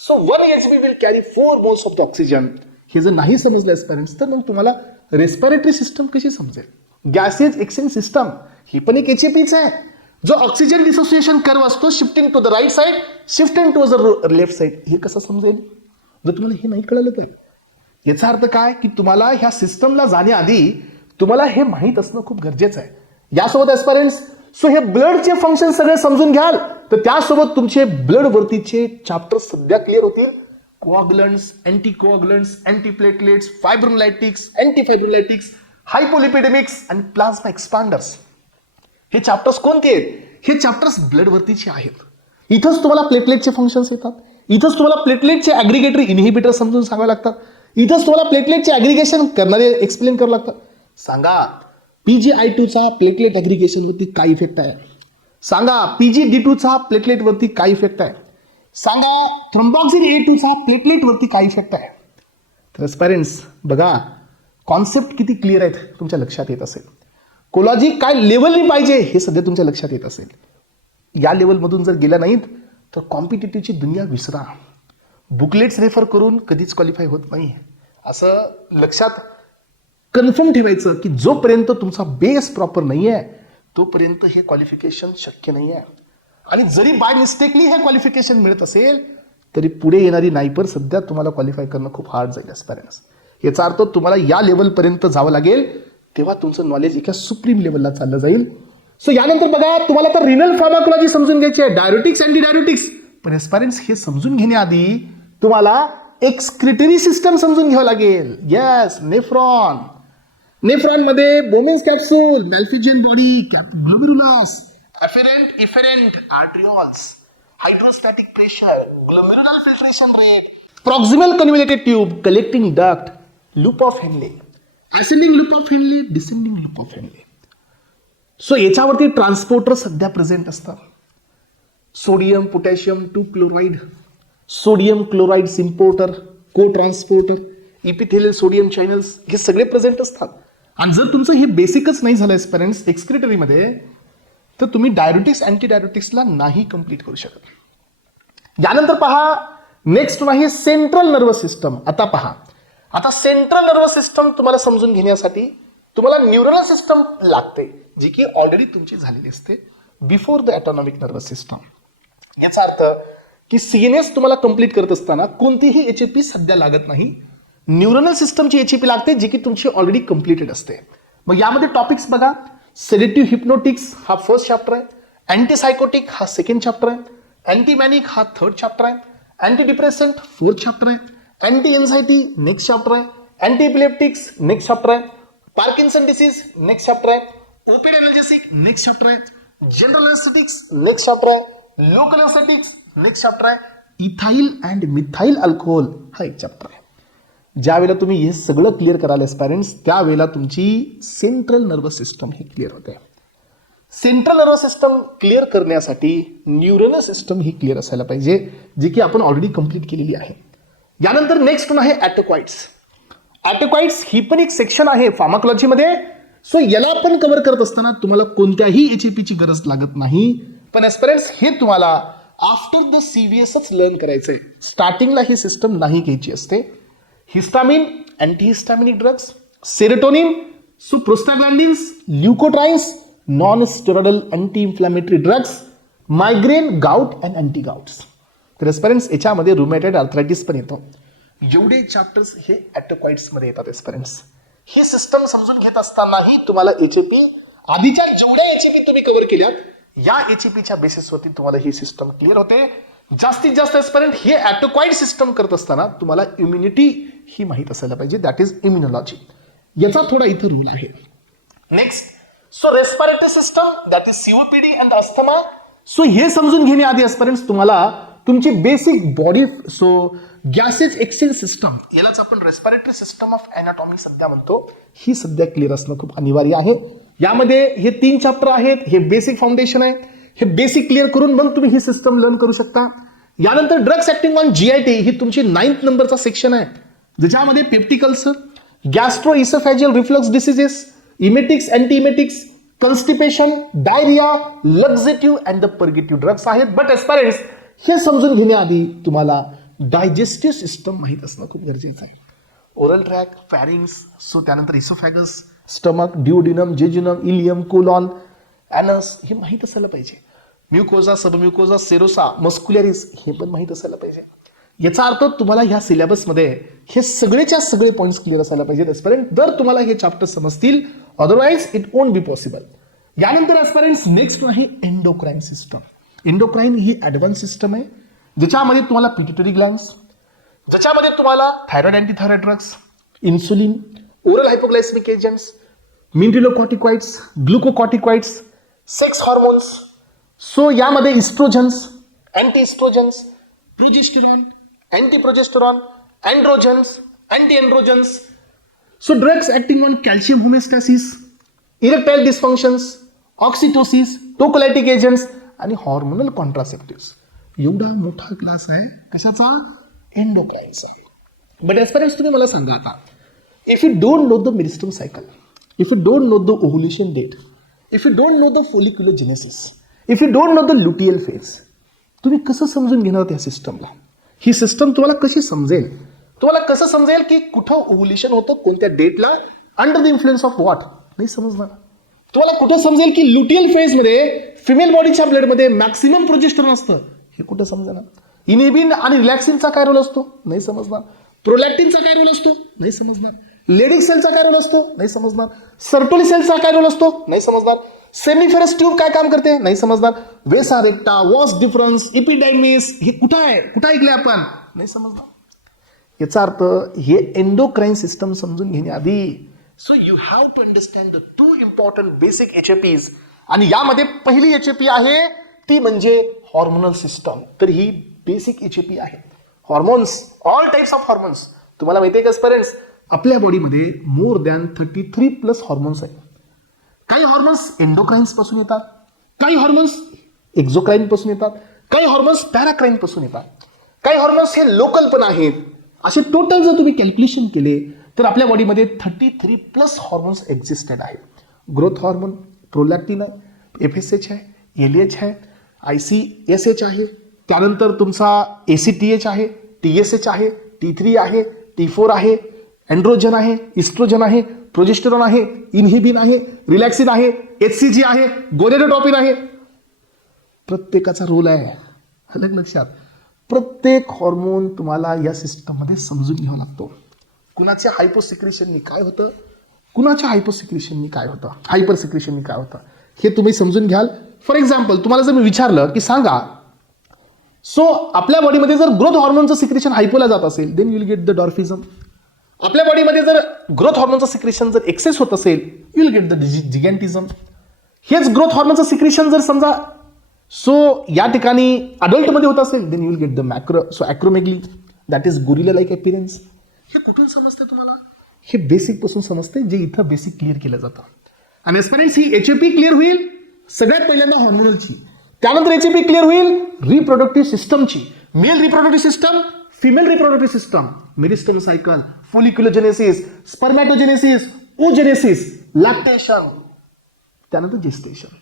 So 1 HB will carry 4 moles of the oxygen. हे जर नाही समजलं एस्पिरन्स तर मग तुम्हाला रेस्पिरेटरी सिस्टम कशी समजेल? गॅसेज एक्सचेंज सिस्टम ही पण एक एचएपीच आहे. जो ऑक्सिजन डिसोसिएशन कर्व असतो, shifting to the right side, shifting to the left side, हे कसं समजेल? जर तुम्हाला हे नाही कळलं तर याचा अर्थ काय की तुम्हाला ह्या सिस्टमला जाण्याआधी तुम्हाला हे माहीत असणं खूप गरजेचं आहे. यासोबत एस्पिरन्स, सो हे ब्लडचे फंक्शन सगळे समजून घ्याल तर त्यासोबत तुमचे ब्लड वरतीचे चॅप्टर सध्या क्लिअर होतील. कोआगुलंट्स, अँटीकोआगुलंट्स, अँटीप्लेटलेट्स, फायब्रोलायटिक्स, अँटीफायब्रोलायटिक्स, हायपोलिपिडेमिक्स आणि प्लाझ्मा एक्सपांडर्स. हे चॅप्टर्स कोणते आहेत? हे चॅप्टर्स ब्लड वरतीचे आहेत. इथंच तुम्हाला प्लेटलेटचे फंक्शन्स येतात. इथंच तुम्हाला प्लेटलेटचे ॲग्रिगेटरी इनहिबिटर समजून सांगावे लागतात. इथंच तुम्हाला प्लेटलेटचे ॲग्रिगेशन करणारे एक्सप्लेन करावं लागतात. सांगा PgI2चा प्लेटलेट ॲग्रिगेशनवरती काय इफेक्ट आहे? सांगा PgD2चा प्लेटलेटवरती काय इफेक्ट आहे? सांगा थ्रोम्बॉक्सिन A2चा प्लेटलेटवरती काय इफेक्ट आहे? तर एस्पिरन्स बघा, कॉन्सेप्ट किती क्लिअर आहेत तुमच्या लक्षात येत असेल. कोलॉजी काय लेवलनी पाहिजे हे सध्या तुमच्या लक्षात येत असेल. या लेवलमधून जर गेला नाहीत तर कॉम्पिटिटिव्हची दुनिया विसरा. बुकलेट्स रेफर करून कधीच क्वालिफाय होत नाही. असं लक्षात कन्फर्म ठेवायचं की जोपर्यंत तुमचा बेस प्रॉपर नाही आहे तोपर्यंत हे क्वालिफिकेशन शक्य नाही आहे. आणि जरी बाय मिस्टेकली हे क्वालिफिकेशन मिळत असेल तरी पुढे येणारी नायपर सध्या तुम्हाला क्वालिफाय करणं खूप हार्ड जाईल एस्पिरन्स. याचा अर्थ तुम्हाला या लेवलपर्यंत जावं लागेल तेव्हा तुमचं नॉलेज एका सुप्रीम लेवलला चाललं जाईल. सो यानंतर बघा, तुम्हाला तर रिनल फार्माकोलॉजी समजून घ्यायची आहे, डायरेटिक्स, अँटी डायरेटिक्स. पण एस्पिरन्स हे समजून घेण्याआधी तुम्हाला एक्सक्रिटरी सिस्टम समजून घ्यावं लागेल. Yes, nephron. नेफ्रॉनमध्ये Bowman's capsule, Malpighian body, glomerulus, afferent, efferent arterioles, hydrostatic pressure, glomerular filtration rate, proximal convoluted tube, collecting duct, loop of Henle, ascending loop of Henle, descending loop of Henle. So याच्यावरती transporter सध्या present असतात. Sodium potassium 2 chloride, sodium chloride importer, को transporter, epithelial sodium channels, हे सगळे present असतात. आणि जर तुमचं हे बेसिकच नाही झालं एस्पेरेंट्स एक्सक्रिटरीमध्ये, तर तुम्ही डायरेटिक्स अँटी डायरेटिक्सला नाही कंप्लीट करू शकत. यानंतर पहा नेक्स्ट आहे सेंट्रल नर्वस सिस्टम. आता पहा, आता सेंट्रल नर्वस सिस्टम तुम्हाला समजून घेण्यासाठी तुम्हाला न्यूरल सिस्टम लागते, जी की ऑलरेडी तुमची झालेली असते before the autonomic nervous system. याचा अर्थ की सीएनएस तुम्हाला कंप्लीट करत असताना कोणतीही एचएपी सध्या लागत नाही. न्यूरल सिस्टमची एचएपी लागते, जी की तुमची ऑलरेडी कंप्लीटेड असते. मग यामध्ये टॉपिक्स बघा, सेडेटिव्ह हिप्नोटिक्स हा फर्स्ट चॅप्टर आहे, अँटीसायकोटिक हा सेकंड चॅप्टर आहे, अँटीमॅनिक हा थर्ड चॅप्टर आहे, अँटी डिप्रेसंट फोर्थ चॅप्टर आहे, अँटी एन्झायटी नेक्स्ट चॅप्टर आहे, अँटी इपिलेप्टिक्स नेक्स्ट चॅप्टर आहे, पार्किन्सन डिसीज नेक्स्ट चॅप्टर आहे, ओपिड एनर्जेसिक नेक्स्ट चॅप्टर आहे, जनरल एनेस्थेटिक्स नेक्स्ट चॅप्टर आहे, लोकल एनेस्थेटिक्स नेक्स्ट चॅप्टर आहे, इथाइल अँड मिथाइल अल्कोहोल हा एक चॅप्टर आहे. ज्या वेळेला तुम्ही हे सगळं क्लिअर कराल पॅरेंट्स, त्यावेळेला तुमची सेंट्रल नर्वस सिस्टम ही क्लिअर होते. सेंट्रल नर्वस सिस्टम क्लिअर करण्यासाठी न्यूरल सिस्टम ही क्लिअर असायला पाहिजे, जी की आपण ऑलरेडी कंप्लीट केलेली आहे. यानंतर नेक्स्ट आहे ॲटोक्वाइट्स. ॲटोक्वाइट्स ही पण एक सेक्शन आहे फार्माकोलॉजीमध्ये. सो याला आपण कव्हर करत असताना तुम्हाला कोणत्याही एचएपीची गरज लागत नाही, पण एस्पेरेंट्स हे तुम्हाला आफ्टर द सीव्हीएसच लर्न करायचंय. स्टार्टिंगला ही सिस्टम नाही घ्यायची असते. Histamine, antihistaminic drugs, serotonin, so prostaglandins, leukotrienes, non steroidal anti inflammatory drugs, migraine, gout and anti gouts. तर एस्पेरेंट्स याच्यामध्ये रुमॅटॉइड आर्थरायटिस पण येतो. एवढे चॅप्टर्स हे ॲटोक्वाइट्स मध्ये येतात एस्पेरेंट्स. ही सिस्टम समजून घेत असतानाही तुम्हाला एचएपी, आधीच्या जेवढ्या एचएपी तुम्ही कव्हर केल्यात, या एचएपीच्या बेसिसवरती तुम्हाला ही सिस्टम क्लिअर होते. जास्तीत जास्त एस्पेरेंट हे ॲटोक्वाइड सिस्टम करत असताना तुम्हाला इम्युनिटी ही माहीत असायला पाहिजे, दॅट इज इम्युनॉलॉजी. याचा थोडा इथं रूल आहे. Next, so respiratory system, that is COPD and asthma. So हे समजून घेण्याआधी एस्पेरेंट्स तुम्हाला तुमची basic body, so gases excel system, यालाच आपण रेस्पिरेटरी सिस्टम ऑफ एनाटॉमी सध्या म्हणतो, ही सध्या क्लिअर असणं खूप अनिवार्य आहे. यामध्ये हे 3 चॅप्टर आहेत. हे बेसिक फाउंडेशन आहे. हे बेसिक क्लिअर करून मग तुम्ही ही सिस्टम लर्न करू शकता. यानंतर ड्रग्स ऍक्टिंग ऑन जीआयटी ही तुमची 9th नंबरचा सेक्शन आहे, ज्याच्यामध्ये peptic ulcer, gastro oesophageal reflux diseases, emetics, anti emetics, constipation, diarrhoea, laxative and the purgative drugs आहेत. बट एस्पायरेंट्स हे समजून घेण्याआधी तुम्हाला डायजेस्टिव्ह सिस्टम माहीत असणं खूप गरजेचं आहे. ओरल ट्रॅक, फॅरिंग्स, सो त्यानंतर oesophagus, stomach, duodenum, jejunum, ileum, colon, anus हे माहीत असायला पाहिजे. म्युकोजा, सबम्युकोजा, सेरोसा, मस्क्युलरिस हे पण माहीत असायला पाहिजे. याचा अर्थ तुम्हाला ह्या सिलेबसमध्ये हे सगळेच्या सगळे पॉईंट्स क्लिअर असायला पाहिजेत एस्पिरंट, जर तुम्हाला हे चॅप्टर समजतील. Otherwise it won't be possible. यानंतर एस्पिरंट्स नेक्स्ट आहे एंडोक्राईन सिस्टम. एंडोक्राईन ही ॲडव्हान्स सिस्टम आहे, ज्याच्यामध्ये तुम्हाला पिट्युटरी ग्लँड्स, ज्याच्यामध्ये तुम्हाला thyroid, antithyroid drugs, insulin, oral hypoglycaemic agents, mineralocorticoids, glucocorticoids, sex hormones, so यामध्ये oestrogens, anti oestrogens, progesterone, anti progesterone, androgens, anti androgens, so drugs acting on calcium homeostasis, erectile dysfunctions, oxytocics, tocolytic agents आणि hormonal contraceptives. एवढा मोठा class आहे कशाचा? एंडोक्राईनचा. But aspirants तुम्ही मला सांगा आता, if you don't know the meristem cycle, if you don't know the ovulation date, if you don't know the folliculogenesis, if you don't know the luteal phase, तुम्ही कसं समजून घेणार त्या सिस्टमला? ही सिस्टम तुम्हाला कशी समजेल? तुम्हाला कसं समजेल की कुठं ओव्ह्युलेशन होतं, कोणत्या डेटला, under the influence of what? नाही समजणार. तुम्हाला कुठं समजेल की लुटियल फेजमध्ये फिमेल बॉडीच्या ब्लडमध्ये मॅक्सिमम प्रोजेस्टेरॉन असतं? हे कुठं समजणार. इनिबिन आणि रिलॅक्सिनचा काय रोल असतो? नाही समजणार. प्रोलॅक्टिनचा काय रोल असतो? नाही समजणार. लेडिक सेलचा काय रोल असतो? नाही समजणार. सर्टोली सेलचा काय रोल असतो? नाही समजणार. सेमिफेरस ट्यूब काय काम करते? नाही समजणार. वेसा रेक्टा, वॉस डिफरन्स, इपिडायमिस हे कुठं आहे? कुठं ऐकले आपण? नाही समजणार. याचा अर्थ हे एंडोक्राईन सिस्टम समजून घेण्याआधी, so you have to understand the 2 important basic HAPs, आणि यामध्ये पहिली HAP आहे ती म्हणजे हॉर्मोनल सिस्टम. तर ही बेसिक HAP आहे. Hormones, all types of hormones. तुम्हाला माहिती आहे का स्टुडंट्स, आपल्या बॉडीमध्ये मोर दॅन 33+ हॉर्मोन्स आहेत. काही हॉर्मोन्स एंडोक्राईन्स पासून येतात, काही हॉर्मोन्स एक्झोक्राईन पासून येतात, काही हॉर्मोन्स पॅराक्राईन पासून येतात, काही हॉर्मोन्स हे लोकल पण आहेत. असे टोटल जर तुम्ही कॅल्क्युलेशन केले तर आपल्या बॉडीमध्ये 33+ हॉर्मोन्स एक्झिस्टेड आहेत. ग्रोथ हॉर्मोन, प्रोलॅक्टिन आहे, FSH आहे, LH आहे, ICSH आहे, त्यानंतर तुमचा ACTH आहे, TSH आहे, T3 आहे, T4 आहे, एंड्रोजन आहे, इस्ट्रोजन आहे, प्रोजेस्टेरॉन आहे, इनहिबिन आहे, रिलॅक्सिन आहे, HCG आहे, गोनेडोट्रोपिन आहे. प्रत्येकाचा रोल आहे. अलग लक्षात, प्रत्येक हॉर्मोन तुम्हाला या सिस्टममध्ये समजून घ्यावा लागतो. कुणाच्या हायपोसिक्रेशननी काय होतं, कुणाच्या हायपोसिक्रेशननी काय होतं, हायपर सिक्रेशननी काय होतं, हे तुम्ही समजून घ्याल. फॉर एक्झाम्पल, तुम्हाला जर मी विचारलं की सांगा, सो आपल्या बॉडीमध्ये जर ग्रोथ हॉर्मोनचं सिक्रेशन हायपोला जात असेल then you will get the dwarfism. आपल्या बॉडीमध्ये जर ग्रोथ हॉर्मोनचं सिक्रेशन जर एक्सेस होत असेल you will get the gigantism. हेच ग्रोथ हॉर्मोनचं सिक्रेशन जर समजा सो या ठिकाणी अडल्टमध्ये होत असेल then you will get the acromegaly, that is gorilla like appearance. हे कुठून समजते तुम्हाला? हे बेसिक पासून समजते, जे इथं बेसिक क्लिअर केलं जातं. आणि एस्पेरेंट्स ही HAP क्लिअर होईल सगळ्यात पहिल्यांदा हॉर्मोनलची, त्यानंतर HAP क्लिअर होईल रिप्रोडक्टिव्ह सिस्टमची. Male reproductive system, female reproductive system, meristem cycle, folliculogenesis, spermatogenesis, oogenesis, lactation, त्यानंतर जेस्टेशन.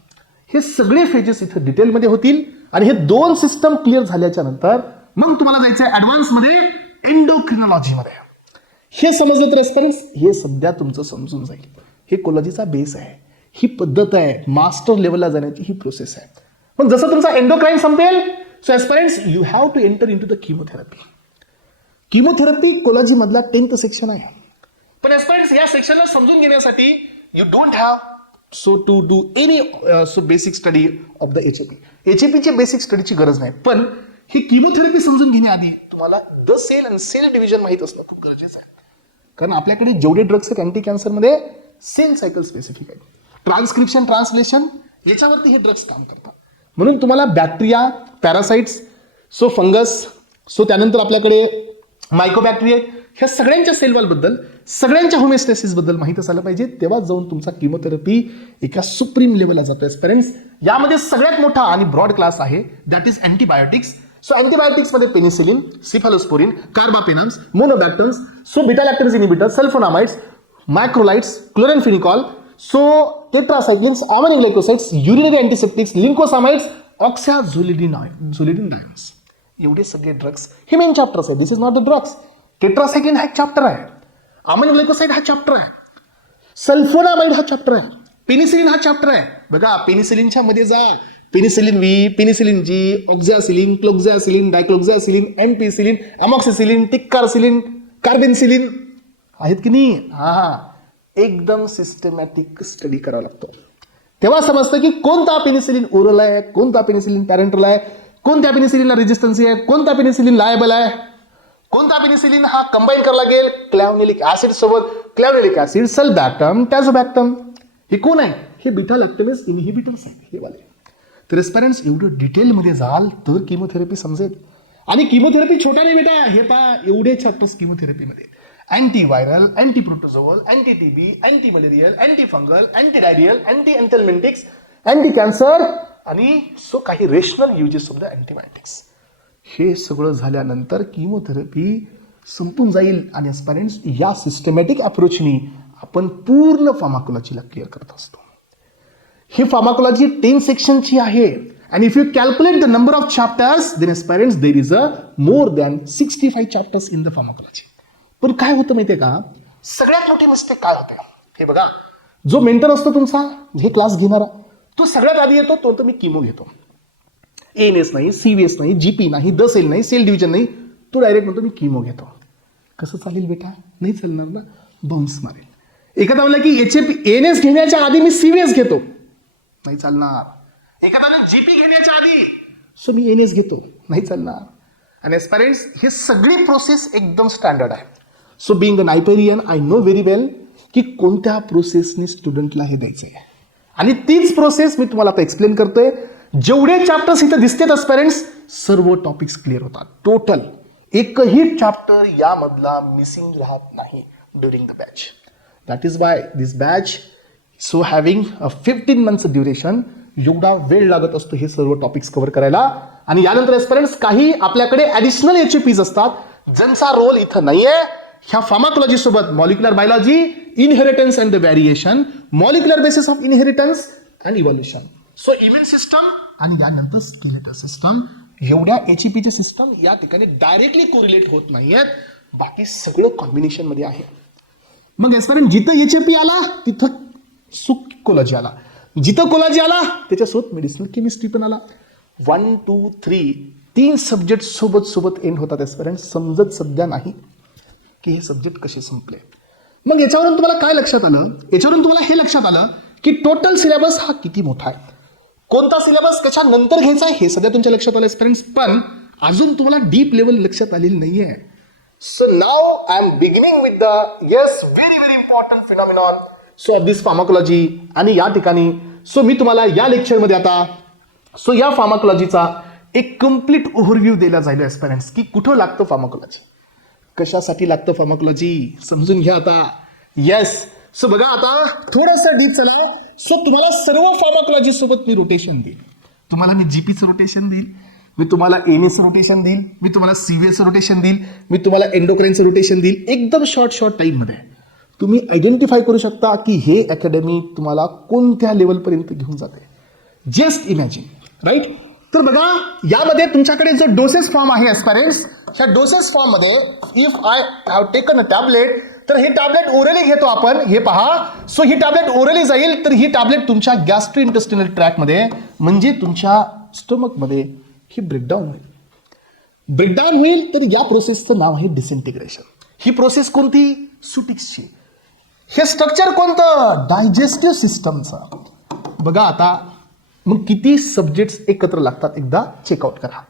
हे सगळे फेजेस इथं डिटेलमध्ये होतील. आणि हे 2 सिस्टम क्लिअर झाल्याच्या नंतर मग तुम्हाला जायचं आहे ॲडव्हान्समध्ये, एंडोक्रिनॉलॉजीमध्ये. हे समजलं तर एस्पेरेंट्स हे सध्या तुमचं समजून जाईल. हे कोलॉजीचा बेस आहे, ही पद्धत आहे, मास्टर लेवलला जाण्याची ही प्रोसेस आहे. पण जसं तुमचा एंडोक्राईन संपेल so aspirants you have to enter into the chemotherapy. Chemotherapy कोलॉजी मधला 10th सेक्शन आहे. पण एस्पेरेंट्स या सेक्शनला समजून घेण्यासाठी you don't have so to do any basic study of the HAP. HAPची बेसिक स्टडीची गरज नाही. पण ही किमोथेरपी समजून घेण्याआधी तुम्हाला द सेल आणि सेल डिव्हिजन माहीत असणं खूप गरजेचं आहे. कारण आपल्याकडे जेवढे ड्रग्स आहेत अँटी कॅन्सरमध्ये सेल सायकल स्पेसिफिक आहे. ट्रान्सक्रिप्शन, ट्रान्सलेशन याच्यावरती हे ड्रग्स काम करतात. म्हणून तुम्हाला bacteria, parasites, so fungus, so त्यानंतर आपल्याकडे मायकोबॅक्टेरिया, ह्या सगळ्यांच्या सेलवॉलबद्दल, सगळ्यांच्या होमिओस्टॅसिसबद्दल माहीत असायला पाहिजे. तेव्हा जाऊन तुमचा किमोथेरपी एका सुप्रीम लेवलला जातो. एस्पेरेंट्स यामध्ये सगळ्यात मोठा आणि ब्रॉड क्लास आहे दॅट इज अँटीबायोटिक्स. सो अँटीबायोटिक्समध्ये penicillin, cephalosporin, carbapenems, monobactams, so beta lactamase inhibitor, sulphonamides, macrolides, chloramphenicol, so tetracyclines, amino glycosides, urinary antiseptics, lincosamides, oxazolidinones, एवढे सगळे ड्रग्स हे मेन चॅप्टर्स आहे. This is not the drugs. Tetracycline हा एक chapter आहे, amino glycoside हा chapter आहे, sulphonamide हा चॅप्टर आहे, पेनिसिलिन हा चॅप्टर आहे. बघा पेनिसिलिनच्या मध्ये जा, penicillin V, penicillin G, ऑक्झॅसिलिन, क्लोक्झॅसिलिन, डायक्लोक्झॅसिलिन, ampicillin, amoxicillin, टिक्कारसिलिन, कार्बेन्सिलिन आहेत की नाही? एकदम सिस्टमॅटिक स्टडी करावा लागतो. तेव्हा समजतं की कोणता पेनिसिलिन ओरल आहे, कोणता पेनिसिलिन पॅरेंटल आहे, कोणत्या पेनिसिलिनला रेजिस्टन्सी आहे, कोणता पेनिसिलिन लायबल आहे, कोणता पेनिसिलिन हा कंबाईन करावा लागेल क्लॅव्हनिलिक ऍसिड सोबत, क्लॅव्हनिलिक ऍसिड, सल्बॅक्टम, टॅझोबॅक्टम. हे कोण आहे? हे बीटा लॅक्टमेज इनहिबिटर्स आहेत हे वाले. तर एस्पेरेंट्स एवढं डिटेलमध्ये जाल तर किमोथेरपी समजेल. आणि किमोथेरपी छोटा नाही बेटा, हे पहा एवढे चॅप्टर्स किमोथेरपीमध्ये: antiviral, antiprotozoal, anti TB, anti malarial, anti fungal, anti diarrhoeal, anti anthelmintics, anti cancer आणि सो काही rational uses of the antibiotics. हे सगळं झाल्यानंतर किमोथेरपी संपून जाईल. आणि एस्पेरेंट्स या सिस्टमॅटिक अप्रोचनी आपण पूर्ण फार्माकोलॉजीला क्लिअर करत असतो. ही फार्माकोलॉजी 10 सेक्शनची आहे. And if you calculate the number of chapters, then as parents there is a more than 65 chapters in the pharmacology. पण काय होतं माहितीये का, सगळ्यात मोठी मिस्टेक काय होते हे बघा. जो मेंटर असतो तुमचा, हे क्लास घेणारा, तो सगळ्यात आधी येतो तो मी किमो घेतो. ANS नाही, CVS नाही, GP नाही, द सेल नाही, सेल डिव्हिजन नाही, तो डायरेक्ट म्हणतो मी किमो घेतो. कसं चालेल बेटा? नाही चालणार ना, बाउन्स मारेल. एखादा म्हणला की ANS घेण्याच्या आधी मी CVS घेतो, नाही चालणार. एखाद्याने GP घेण्याच्या आधी सो मी ANS घेतो, नाही चालणार. आणि एस्पेरेंट्स हे सगळी प्रोसेस एकदम स्टँडर्ड आहे. So being a NIPERian I know very well की कोणत्या प्रोसेसने स्टुडंटला हे द्यायचं आहे. आणि तीच प्रोसेस मी तुम्हाला आता एक्सप्लेन करतोय. जेवढे चॅप्टर्स इथे दिसतात एस्पिरंट्स, सर्व टॉपिक्स क्लिअर होतात. टोटल एकही चॅप्टर यामधला मिसिंग राहत नाही during the batch. That is why this batch so having a 15 months duration. एवढा वेळ लागत असतो हे सर्व टॉपिक्स कव्हर करायला. आणि यानंतर एस्पिरंट्स काही आपल्याकडे ऍडिशनल HAPs असतात ज्यांचा रोल इथं नाहीये. ह्या फार्माकोलॉजी सोबत molecular biology, inheritance and the variation, molecular basis of inheritance and evolution, so immune system आणि यानंतर स्केलेटल सिस्टम, एवढ्या HAPचे सिस्टम या ठिकाणी डायरेक्टली कोरिलेट होत नाहीयेत. बाकी सगळं कॉम्बिनेशन मध्ये आहे. मग एस्पिरंट जिथं HAP आला तिथं कोलॉजी आला, जिथं कोलॉजी आला त्याच्यासोबत मेडिसिनल केमिस्ट्री पण आला. 1, 2, 3 तीन सब्जेक्ट सोबत सोबत एंड होतात एस्पिरंट. समजत सध्या नाही की हे सब्जेक्ट कसे संपले. मग याच्यावरून तुम्हाला काय लक्षात आलं? याच्यावरून तुम्हाला हे लक्षात आलं की टोटल सिलेबस हा किती मोठा आहे. कोणता सिलेबस कशा नंतर घ्यायचा आहे हे सध्या तुमच्या लक्षात आलं एस्पिरंट्स, पण अजून तुम्हाला डीप लेवल लक्षात आलेली नाहीये. So now I am beginning with the very very important phenomenon of this pharmacology. आणि या ठिकाणी मी तुम्हाला या लेक्चरमध्ये आता या फार्माकोलॉजीचा एक कम्प्लीट ओव्हरव्ह्यू द्यायला जाईल एस्पिरंट्स की कुठं लागतं फार्माकोलॉजी, कशासाठी लागतं फार्माकोलॉजी, समजून घ्या आता. येस, सो बघा आता थोडंसं डीप चला. तुम्हाला सर्व फार्माकोलॉजी सोबत मी रोटेशन देईल. तुम्हाला मी जीपीचं रोटेशन देईल, मी तुम्हाला एमएसचं रोटेशन देईल, मी तुम्हाला सीव्हीएसचं रोटेशन देईल, मी तुम्हाला एंडोक्राईनचं रोटेशन देईल. एकदम शॉर्ट टाईममध्ये तुम्ही आयडेंटिफाय करू शकता की हे अकॅडमी तुम्हाला कोणत्या लेवलपर्यंत घेऊन जाते. Just imagine, right. तर बघा यामध्ये तुमच्याकडे जो डोसेस फॉर्म आहे एस्पिरंट्स, ह्या डोसेस फॉर्म मध्ये if I have taken a tablet, तर हे टॅबलेट ओरली घेतो आपण. हे पहा, ही टॅबलेट ओरली जाईल तर ही टॅबलेट तुमच्या गॅस्ट्रो इंटेस्टिनल ट्रॅकमध्ये म्हणजे तुमच्या स्टमकमध्ये ही ब्रेकडाऊन होईल. ब्रेकडाऊन होईल तर या प्रोसेसचं नाव आहे डिसइंटिग्रेशन. ही प्रोसेस कोणती? सुटिक्सची. हे स्ट्रक्चर कोणतं? डायजेस्टिव्ह सिस्टमचं. बघा आता मग किती सब्जेक्ट्स एकत्र लागतात एकदा चेकआउट करा.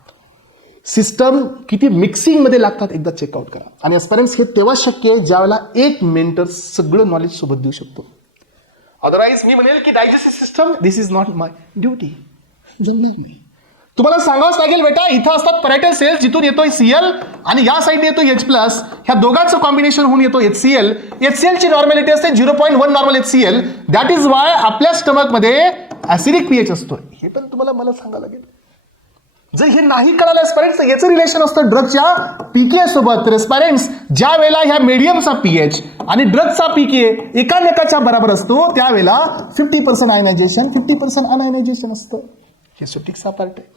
सिस्टम किती मिक्सिंग मध्ये लागतात एकदा चेकआउट करा. आणि एस्पिरंट्स हे तेव्हा शक्य आहे ज्या वेळेला एक मेंटर सगळं नॉलेज सोबत देऊ शकतो. अदरवाईज मी म्हणेल की digestive system this is not my duty, जमणार नाही. तुम्हाला सांगावंच लागेल बेटा, इथं असतात पॅराइटल सेल्स जिथून येतोय Cl आणि या साईडने येतो H+. ह्या दोघांचं कॉम्बिनेशन होऊन येतो HCl. HCl ची नॉर्मॅलिटी असते 0.1 normal HCl. That is why आपल्या स्टमकमध्ये ऍसिडिक पीएच असतो. हे पण तुम्हाला मला सांगावं लागेल. जर हे नाही कळालं एस्पिरंट्स तर याचं रिलेशन असतं ड्रगच्या पीके सोबत. एस्पिरंट्स ज्या वेळेला ह्या मीडियमचा पीएच आणि ड्रगचा पीके एकामेकाच्या बरोबर असतो त्यावेळेला 50% आयनायझेशन 50% अनआयनायझेशन असतं. हे सुटिक्सचा पार्ट आहे.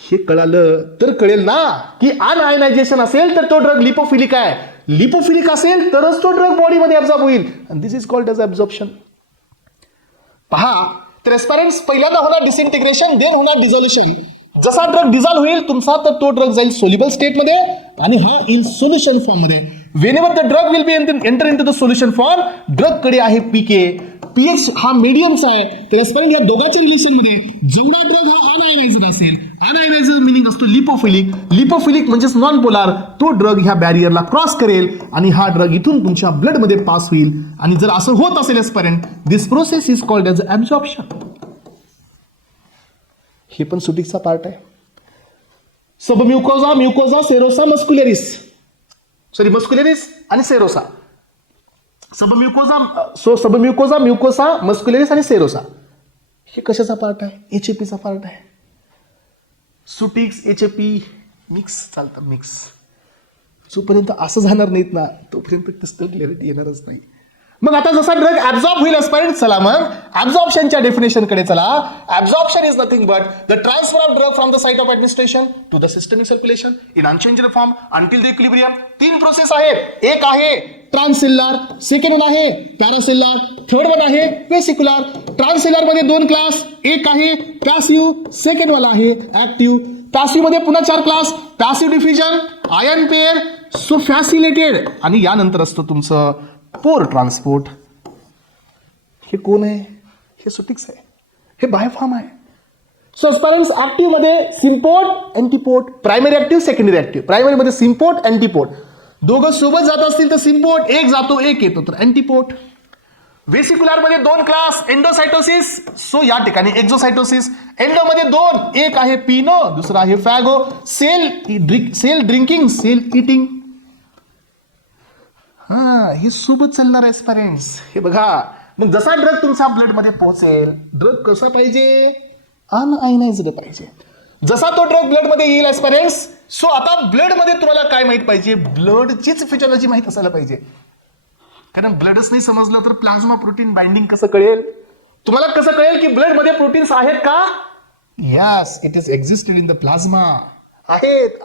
हे कळालं तर कळेल ना की अनआयनायझेशन असेल तर तो ड्रग लिपोफिलिक आहे. लिपोफिलिक असेल तरच तो ड्रग बॉडीमध्ये ऍब्झॉर्ब होईल. आणि दिस इज कॉल्ड एज ऍब्झॉर्प्शन. पहा, तर एस्पिरंट्स पहिल्यांदा होणार डिसइंटिग्रेशन, देन होणार डिझोल्युशन. जसा ड्रग डिझॉल्व होईल तुमचा तर तो ड्रग जाईल सोल्युबल स्टेटमध्ये आणि हा इन सोल्युशन फॉर्म मध्ये. Whenever the drug will be enter into the solution form, drug कडे आहे पीके, पीएच हा मीडियमचा आहे. तर एस्पिरंट या दोघांच्या रिलेशन मध्ये जेवढा ड्रग हा अनआयनायझर असेल, अनआयनायझर मिनिंग असतो लिपोफिलिक. लिपोफिलिक म्हणजेच नॉन पोलार. तो ड्रग ह्या बॅरियरला क्रॉस करेल आणि हा ड्रग इथून तुमच्या ब्लड मध्ये पास होईल. आणि जर असं होत असेल aspirant, this process is called as absorption. हे पण सुटिक्सचा पार्ट आहे. सबम्युकोजा, म्युकोजा, सेरोसा, मस्क्युलरिस, मस्क्युलरिस आणि सेरोसा. सबम्युकोजा, म्युकोसा, मस्क्युलरिस आणि सेरोसा हे कशाचा पार्ट आहे? HAPचा पार्ट आहे. सुटिक्स HAP मिक्स चालतं, मिक्स. जोपर्यंत असं जाणार नाहीत ना तोपर्यंत कसं क्लॅरिटी येणारच नाही. मग आता जसा ड्रग ऍब्झॉर्ब होईल एस्पिरंट, चला मग ऍब्झॉर्प्शनच्या डेफिनेशन कडे चला. Absorption is nothing but the transfer of drug from the site of administration to the systemic circulation in unchanged form until the equilibrium. तीन प्रोसेस आहेत. एक आहे ट्रान्ससेल्युलर, सेकंड वन आहे पॅरासेल्युलर, थर्ड वन आहे वेसिक्युलर. ट्रान्ससेल्युलर मध्ये दोन क्लास, एक आहे पॅसिव्ह, सेकंड वाला आहे ऍक्टिव्ह. पॅसिव्ह मध्ये पुन्हा 4 class, passive diffusion, ion pair, so फॅसिलिटेड आणि यानंतर असतं तुमचं पोर ट्रान्सपोर्ट. हे कोण आहे? हे सुटिक्स आहे. हे बायोफॉर्म आहे. सो एस्पिरंट्स ऍक्टिव्ह मध्ये symport, antiport, primary active, secondary active. Primary मध्ये सिम्पोर्ट, अँटीपोर्ट दोघं सोबत जात असतील तर सिम्पोर्ट, एक जातो एक येतो तर अँटीपोर्ट. वेसिक्युलर मध्ये 2 क्लास, एंडोसायटोसिस, सो या ठिकाणी एक्झोसायटोसिस. एंडो मध्ये 2, एक आहे पिनो, दुसरा आहे phago. Cell drinking, cell eating. हे सोबत चालणार आहे पॅरेंट्स. हे बघा, मग जसा ड्रग तुमच्या ब्लड मध्ये पोहोचेल, ड्रग कसा पाहिजे, अनआयनाइज्ड पाहिजे. जसा तो ड्रग ब्लड मध्ये येईल ऍस्पिरंट्स, सो आता ब्लड मध्ये तुम्हाला काय माहित पाहिजे, ब्लडचीच फिजिओलॉजी माहित असायला पाहिजे. कारण ब्लडच नाही समजलं तर प्लाझ्मा प्रोटीन बाइंडिंग कसं कळेल. तुम्हाला कसं कळेल की ब्लड मध्ये प्रोटीन्स आहेत का. Yes, it is existed in the plasma. आहेत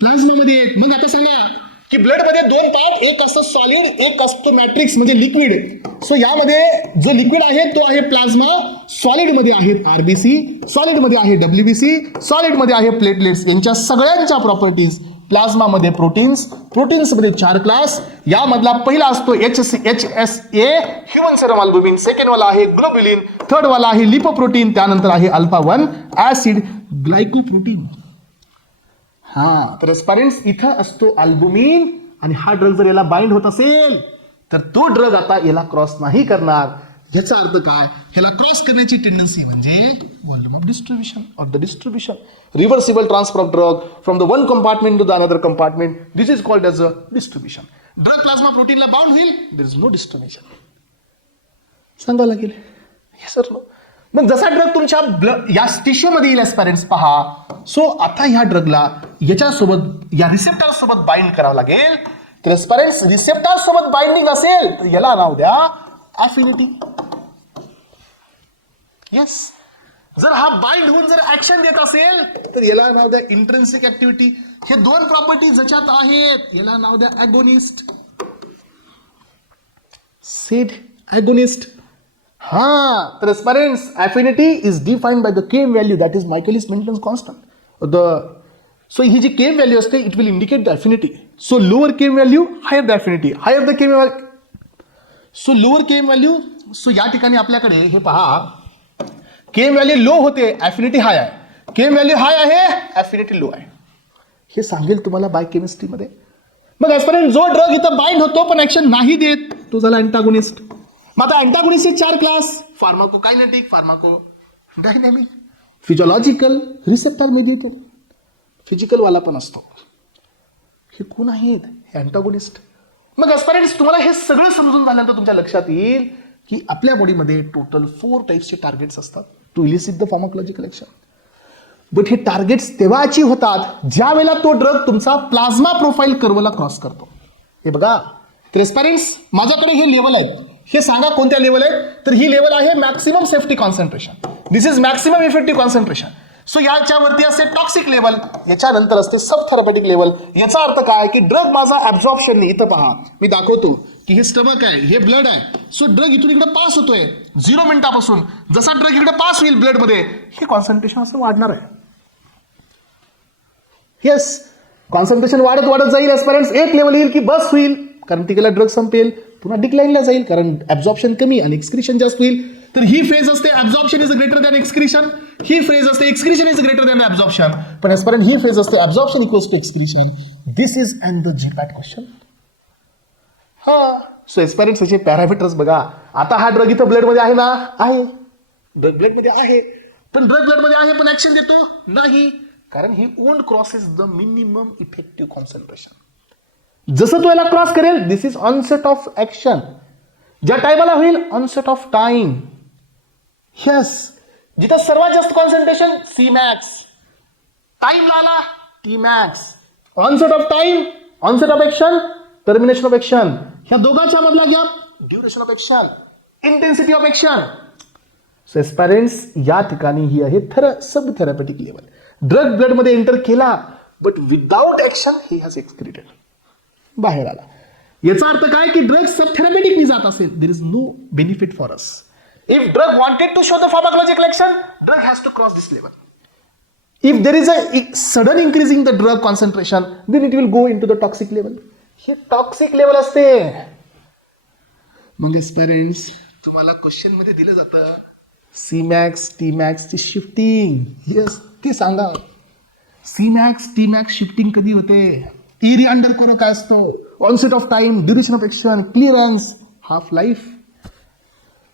प्लाझ्मा मध्ये. मग आता सांगा की ब्लड मध्ये 2 पार्ट, एक असतं सॉलिड, एक असतो मॅट्रिक्स म्हणजे लिक्विड. सो यामध्ये जो लिक्विड आहे तो आहे प्लाझ्मा. सॉलिड मध्ये आहेत आरबीसी, सॉलिड मध्ये आहे डब्ल्यूबीसी, सॉलिड मध्ये आहे प्लेटलेट्स. यांच्या सगळ्यांच्या प्रॉपर्टीज. प्लाझ्मा मध्ये प्रोटीन्स मध्ये 4 क्लास. यामधला पहिला असतो HSA, human serum albumin. Second वाला आहे ग्लोब्युलिन. थर्ड वाला आहे लिपोप्रोटीन. त्यानंतर आहे अल्फा 1 ऍसिड ग्लायकोप्रोटीन. तर एस्पिरंट्स इथं असतो अल्बुमिन, आणि हा ड्रग जर याला बाइंड होत असेल तर तो ड्रग आता याला क्रॉस नाही करणार. याचा अर्थ काय, ह्याला क्रॉस करण्याची टेंडन्सी म्हणजे volume of distribution of the distribution, reversible transfer of drug from the one compartment to the another compartment. This is called as a distribution. Drug plasma प्रोटीनला बाउंड होईल, देयर इज नो डिस्ट्रीब्युशन. सांगावं लागेल हे sir. मग जसा drug तुमच्या या tissue मध्ये येईल एस्पिरंट्स पहा. सो आता ह्या ड्रगला याच्यासोबत, या रिसेप्टर सोबत बाइंड करावं लागेल. तर एस्पिरंट्स रिसेप्टर सोबत बाइंडिंग असेल तर याला नाव द्या अफिनिटी. येस, जर हा बाइंड होऊन जर ऍक्शन देत असेल तर याला नाव द्या इंट्रिन्सिक ऍक्टिव्हिटी. हे 2 प्रॉपर्टी ज्याच्यात आहेत याला नाव द्या अगोनिस्ट. Said agonist. तर aspirants affinity is defined by the Km value, that is Michaelis Menten constant. So ही जी केम व्हॅल्यू असते it will indicate the affinity. So lower Km value higher the affinity, higher the Km value. So lower Km value, so या ठिकाणी आपल्याकडे हे पहा, Km value low होते, affinity high आहे. केम व्हॅल्यू हाय आहे, अफिनिटी लो आहे. हे सांगेल तुम्हाला बायोकेमिस्ट्रीमध्ये. मग एस्पिरंट जो ड्रग इथं बाइंड होतो पण ऍक्शन नाही देत तो झाला अँटागोनिस्ट. मग आता अँटागोनिस्टचे 4 class, pharmacokinetic, pharmacodynamic, physiological, receptor mediated. Physical वाला पण असतो. हे कोण आहेत, हे अँटागोनिस्ट. मग एस्पिरंट्स तुम्हाला हे सगळं समजून झाल्यानंतर तुमच्या लक्षात येईल की आपल्या बॉडीमध्ये टोटल 4 टाइप्सचे टार्गेट्स असतात to elicit the pharmacological action. But हे टार्गेट्स तेव्हा अचीव्ह होतात ज्या वेळेला तो ड्रग तुमचा प्लाझ्मा प्रोफाईल कर्वला क्रॉस करतो. हे बघा, तर एस्पिरंट्स माझ्याकडे हे लेवल आहेत. हे सांगा कोणत्या लेवल आहेत. तर ही लेवल आहे maximum safety concentration. This is maximum effective concentration. So याच्यावरती असते टॉक्सिक लेवल, याच्यानंतर असते सब थेरपेटिक लेवल. याचा अर्थ काय की ड्रग माझा ऍब्झॉर्प्शन, इथं पहा मी दाखवतो की हे स्टमक आहे, हे ब्लड आहे. सो ड्रग इथून इकडे पास होतोय 0 मिनिटापासून. जसा ड्रग इकडे पास होईल ब्लड मध्ये, हे कॉन्सन्ट्रेशन असं वाढणार आहे. येस, कॉन्सन्ट्रेशन वाढत वाढत जाईल एस्पिरंट्स. एक लेवल येईल की बस होईल, कारण तिकडे ड्रग संपेल, पुन्हा डिक्लाइनला जाईल कारण ऍब्झॉर्प्शन कमी आणि एक्सक्रिशन जास्त होईल. तर ही फेज असते absorption is greater than excretion. ही फेज असते excretion is greater than absorption. पण एस्पिरंट ही फेज असते absorption equals to excretion. This is and the GPAT question. So aspirants याचे पॅरामीटर्स बघा. आता हा ड्रग इथं ब्लड मध्ये आहे ना, आहे. ड्रग ब्लड मध्ये आहे, पण ड्रग ब्लड मध्ये आहे पण ऍक्शन देतो नाही, कारण he own crosses the minimum effective concentration. जसं तो याला क्रॉस करेल, this is onset of action. ज्या टाइमला होईल ऑनसेट ऑफ टाइम. यस, जिथं सर्वात जास्त कॉन्सन्ट्रेशन सी मॅक्स, टाइम आला T max. Onset of time, onset of action, termination of action. ह्या दोघांच्या मधला gap duration of action, intensity of action. So aspirants या ठिकाणी ही आहे sub therapeutic level. Drug blood मध्ये एंटर केला but without action he has excreted, बाहेर आला. याचा अर्थ काय की ड्रग सब थेरपेटिकनी जात असेल, there is no benefit for us. If drug wanted to show the pharmacological action, drug has to cross this level. If there is a sudden increasing the drug concentration, then it will go into the toxic level. हे toxic level असते. मग aspirants तुम्हाला question मध्ये दिलं जातं C max T max ची shifting. Yes, ते सांगा. C max T max shifting कधी होते, एरिया अंडर कोरो काय असतो, onset of time, duration of action, clearance, half life.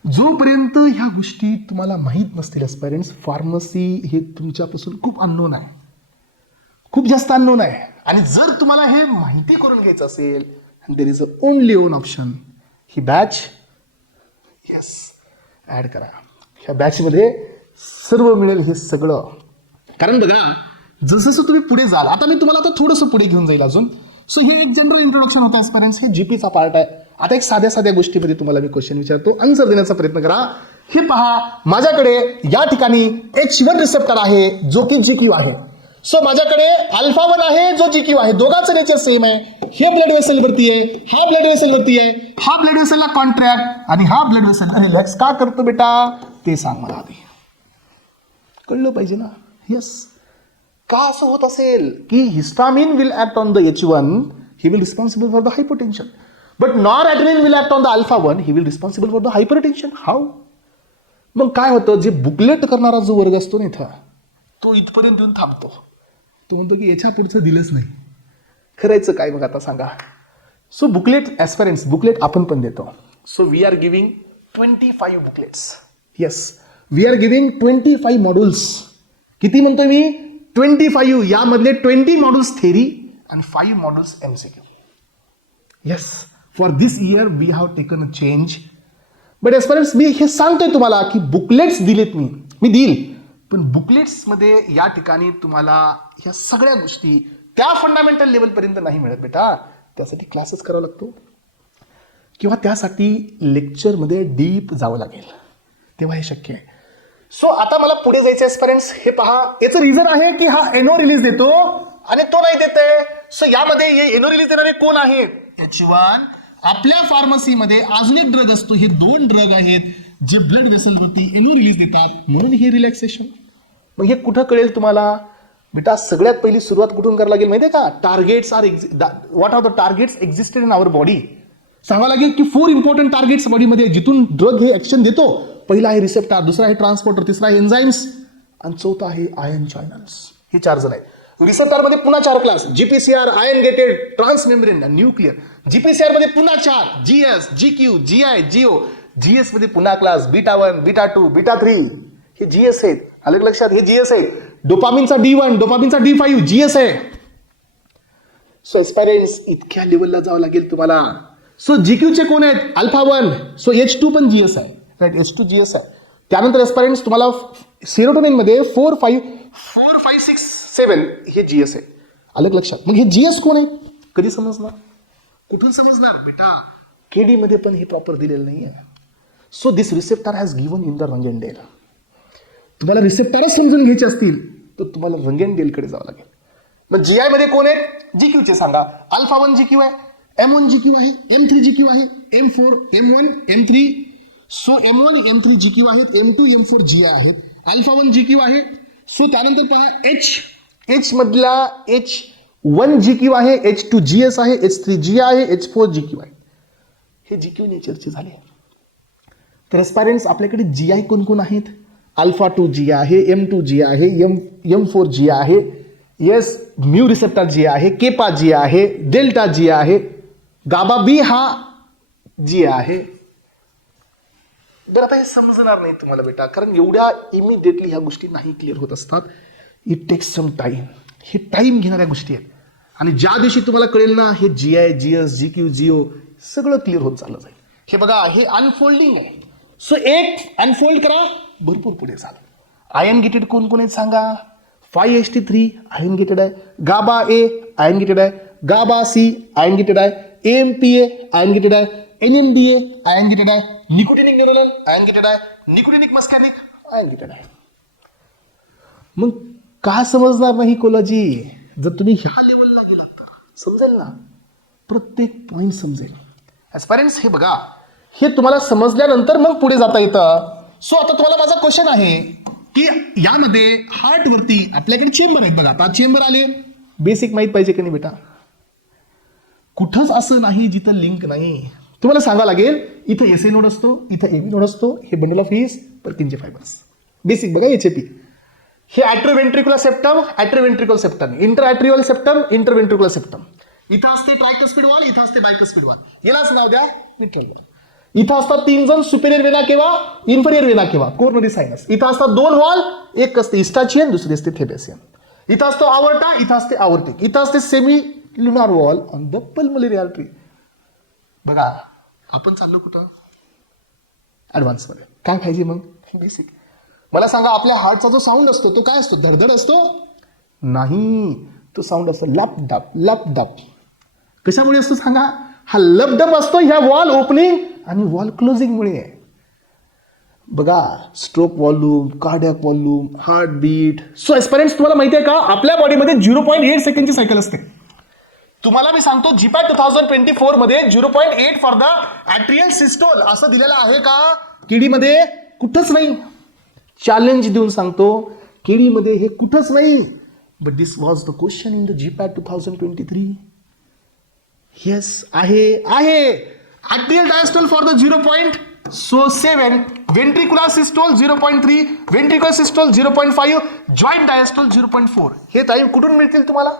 जोपर्यंत ह्या गोष्टी तुम्हाला माहीत नसतील ॲस्पायरंट्स, फार्मसी हे तुमच्यापासून खूप अननोन आहे, खूप जास्त अननोन आहे. आणि जर तुम्हाला हे माहिती करून घ्यायचं असेल, there is a only own option, ही बॅच यस ॲड करा. ह्या बॅचमध्ये सर्व मिळेल हे सगळं. कारण बघा, जसं तुम्ही पुढे जाल, आता मी तुम्हाला आता थोडंसं पुढे घेऊन जाईल अजून. सो हे एक जनरल इंट्रोडक्शन होतं ॲस्पायरंट्स, हे जीपीचा पार्ट आहे. आता एक साध्या साध्या गोष्टीमध्ये तुम्हाला मी क्वेश्चन विचारतो, आन्सर देण्याचा प्रयत्न करा. हे पहा, माझ्याकडे या ठिकाणी H1 रिसेप्टर आहे जो की GQ आहे. सो माझ्याकडे अल्फा 1 आहे जो GQ आहे, दोघांचं नेचर सेम आहे. हे ब्लड वेसल वरती आहे, हा ब्लड वेसल वरती आहे, हा ब्लड वेसलला कॉन्ट्रॅक्ट आणि हा ब्लड वेसल रिलॅक्स का करतो बेटा ते सांग मला आधी. कळलं पाहिजे ना. येस, का असं होत असेल की histamine will act on the H1, he will responsible for the hypotension, but noradrenaline will act on the alpha 1, he will responsible for the hypertension. How? मग काय होतं, जे बुकलेट करणारा जो वर्ग असतो ना इथं, तो इथपर्यंत येऊन थांबतो. तो म्हणतो की याच्या पुढचं दिलंच नाही, करायचं काय मग आता सांगा. सो बुकलेट ॲस्पायरंट्स, बुकलेट आपण पण देतो. So we are giving 25 booklets. Yes, we are giving 25 modules. किती म्हणतोय मी? 25. यामधले 20 मॉड्यूल्स थेरी आणि 5 modules MCQ. Yes, for this year we have taken a change. But aspirants, मी हे सांगतोय तुम्हाला की बुकलेट्स दिलेत मी देईल, पण बुकलेट्समध्ये या ठिकाणी तुम्हाला ह्या सगळ्या गोष्टी त्या फंडामेंटल लेवलपर्यंत नाही मिळत बेटा. त्यासाठी क्लासेस करावा लागतो किंवा त्यासाठी लेक्चरमध्ये डीप जावं लागेल, तेव्हा हे शक्य आहे. सो आता मला पुढे जायचं ॲस्पायरंट्स. हे पहा, याचं रिझन आहे की हा एनो रिलीज देतो आणि तो नाही देते. सो यामध्ये एनो रिलीज देणारे कोण आहेत? H1. आपल्या फार्मसीमध्ये अजून एक ड्रग असतो, हे 2 ड्रग आहेत जे ब्लड वेसलवरती एनो रिलीज देतात, म्हणून हे रिलॅक्सेशन. मग हे कुठं कळेल तुम्हाला बेटा? सगळ्यात पहिली सुरुवात कुठून करायला लागेल माहिती आहे का? Targets are what are the targets existed in our body. सांगावं लागेल की 4 इम्पॉर्टंट टार्गेट्स बॉडीमध्ये जिथून ड्रग हे ऍक्शन देतो. पहिला आहे रिसेप्टर, दुसरा आहे ट्रान्सपोर्टर, तिसरा आहे एन्झाईम्स आणि चौथा आहे आयन चॅनल्स. हे 4 जण आहेत. रिसेप्टरमध्ये पुन्हा 4 class, GPCR, ion gated, transmembrane, nuclear. GPCR मध्ये पुन्हा 4, GS, GQ, GI, GO. GS मध्ये पुन्हा क्लास बीटा 1, बीटा 2, बीटा 3. हे GS आहेत. अलग लक्षात, हे GS आहे. डोपामिनचा D1, डोपामिनचा D5, GS आहे. सो ॲस्पायरंट्स, इतक्या लेवलला जावं लागेल तुम्हाला. सो GQ चे कोण आहेत? अल्फा 1. सो H2 पण GS आहे, राईट? H2 GS आहे. त्यानंतर ॲस्पायरंट्स तुम्हाला सेरोटोनिन मध्ये 4, 5, 6, 7 हे GS आहे. अलग लक्षात. मग हे GS कोण आहे? कधी समजणार? कुठून समजणार बेटा? KD मध्ये पण हे प्रॉपर दिलेलं नाही आहे. So this receptor has given in the रंगेनडेल. तुम्हाला रिसेप्टरच समजून घ्यायचे असतील तर तुम्हाला रंगेनडेलकडे जावं लागेल. मग GI मध्ये कोण आहेत? GQ चे सांगा. अल्फा 1 GQ आहे, M1 GQ आहे, M3 GQ आहे, M4, M1, M3. So M1, M3 GQ आहेत, M2, M4 GI आहेत, अल्फा 1 GQ आहे. सो त्यानंतर पहा H मधला H1 GQ आहे, H2 GS आहे, H3 GI आहे, H4 GQ आहे. हे GQ नेचरचे झाले. तर ॲस्पायरंट्स, आपल्याकडे GI कोण कोण आहेत? अल्फा 2 GI आहे, M2 GI आहे, M4 GI आहे, येस म्यू रिसेप्टर GI आहे, केपा GI आहे, डेल्टा GI आहे, गाबा बी हा GI आहे. बरं, आता हे समजणार नाही तुम्हाला बेटा, कारण एवढ्या इमिडिएटली ह्या गोष्टी नाही क्लिअर होत असतात. It takes some time. हे टाइम घेणाऱ्या गोष्टी आहेत आणि ज्या दिवशी तुम्हाला कळेल ना, हे GI, GS, GQ, GO सगळं क्लिअर होत चाललं जाईल. हे बघा, हे अनफोल्डिंग आहे. सो एक अनफोल्ड करा, भरपूर पुढे झालं. आयन गेटेड कोण कोण आहेत सांगा? 5HT3 आयन गेटेड आहे, गाबा A आयन गेटेड आहे, गाबा C आयन गेटेड आहे, AMPA आयन गेटेड आहे, NMDA आयन गेटेड आहे, निकोटिनिक न्यूरोनल आयन गेटेड आहे, निकोटिनिक मस्कॅनिक आयन गेटेड आहे. मग का समजणार नाही कोलॉजी? जर तुम्ही ह्या लेवलला गेलात तर समजेल ना, प्रत्येक पॉईंट समजेल. ॲस्पायरंट्स, हे बघा, हे तुम्हाला समजल्यानंतर मग पुढे जाता येतं. सो आता तुम्हाला माझा क्वेश्चन आहे की यामध्ये हार्टवरती आपल्याकडे चेंबर आहेत बघा. आता चेंबर आले, बेसिक माहीत पाहिजे की नाही बेटा? कुठंच असं नाही जिथं लिंक नाही. तुम्हाला सांगावं लागेल, इथं SA नोड असतो, इथं AB नोड असतो, हे bundle of His, Purkinje fibres. Basic बघा, HAP. हे atrioventricular septum, atrioventricular septum, interatrial septum, interventricular septum. इथं असते ट्रायकस्पिड वॉल, इथं असते बायकस्पिड वॉल. यालाच नाव द्या मिट्रल वॉल. इथं असतात 3 जण, superior vena cava, inferior vena cava, coronary sinus. इथं असतात 2 वॉल, एक असते इस्टाचियन, दुसरी असते थेबेसियन. इथं असतो आवर्टा, इथं असते आवर्टिक. इथं असते semi lunar wall on the pulmonary artery. बघा आपण चाललो कुठं, ऍडव्हान्स मध्ये. काय पाहिजे मग, बेसिक. मला सांगा, आपल्या हार्टचा जो साऊंड असतो तो काय असतो, धडधड असतो? नाही, तो साऊंड असतो लपडप लपडप. कशामुळे असतो सांगा? हा लपडप असतो ह्या वॉल ओपनिंग आणि वॉल क्लोजिंग मुळे. बघा, stroke volume, cardiac volume, heart beat. So aspirants, तुम्हाला माहिती आहे का, आपल्या बॉडीमध्ये 0.8 सेकंडची सायकल असते. तुम्हाला मी सांगतो, जीपॅट 2024 मध्ये 0.8 फॉर द ॲट्रियल सिस्टोल असं दिलेलं आहे का? केडीमध्ये कुठंच नाही. चॅलेंज देऊन सांगतो, केडीमध्ये हे कुठंच नाही. But this was the question in the GPAT 2023. येस, आहे. Atrial diastole for the 0.7, ventricular systole 0.3, ventricular systole 0.5, joint diastole 0.4. हे टाईम कुठून मिळतील तुम्हाला?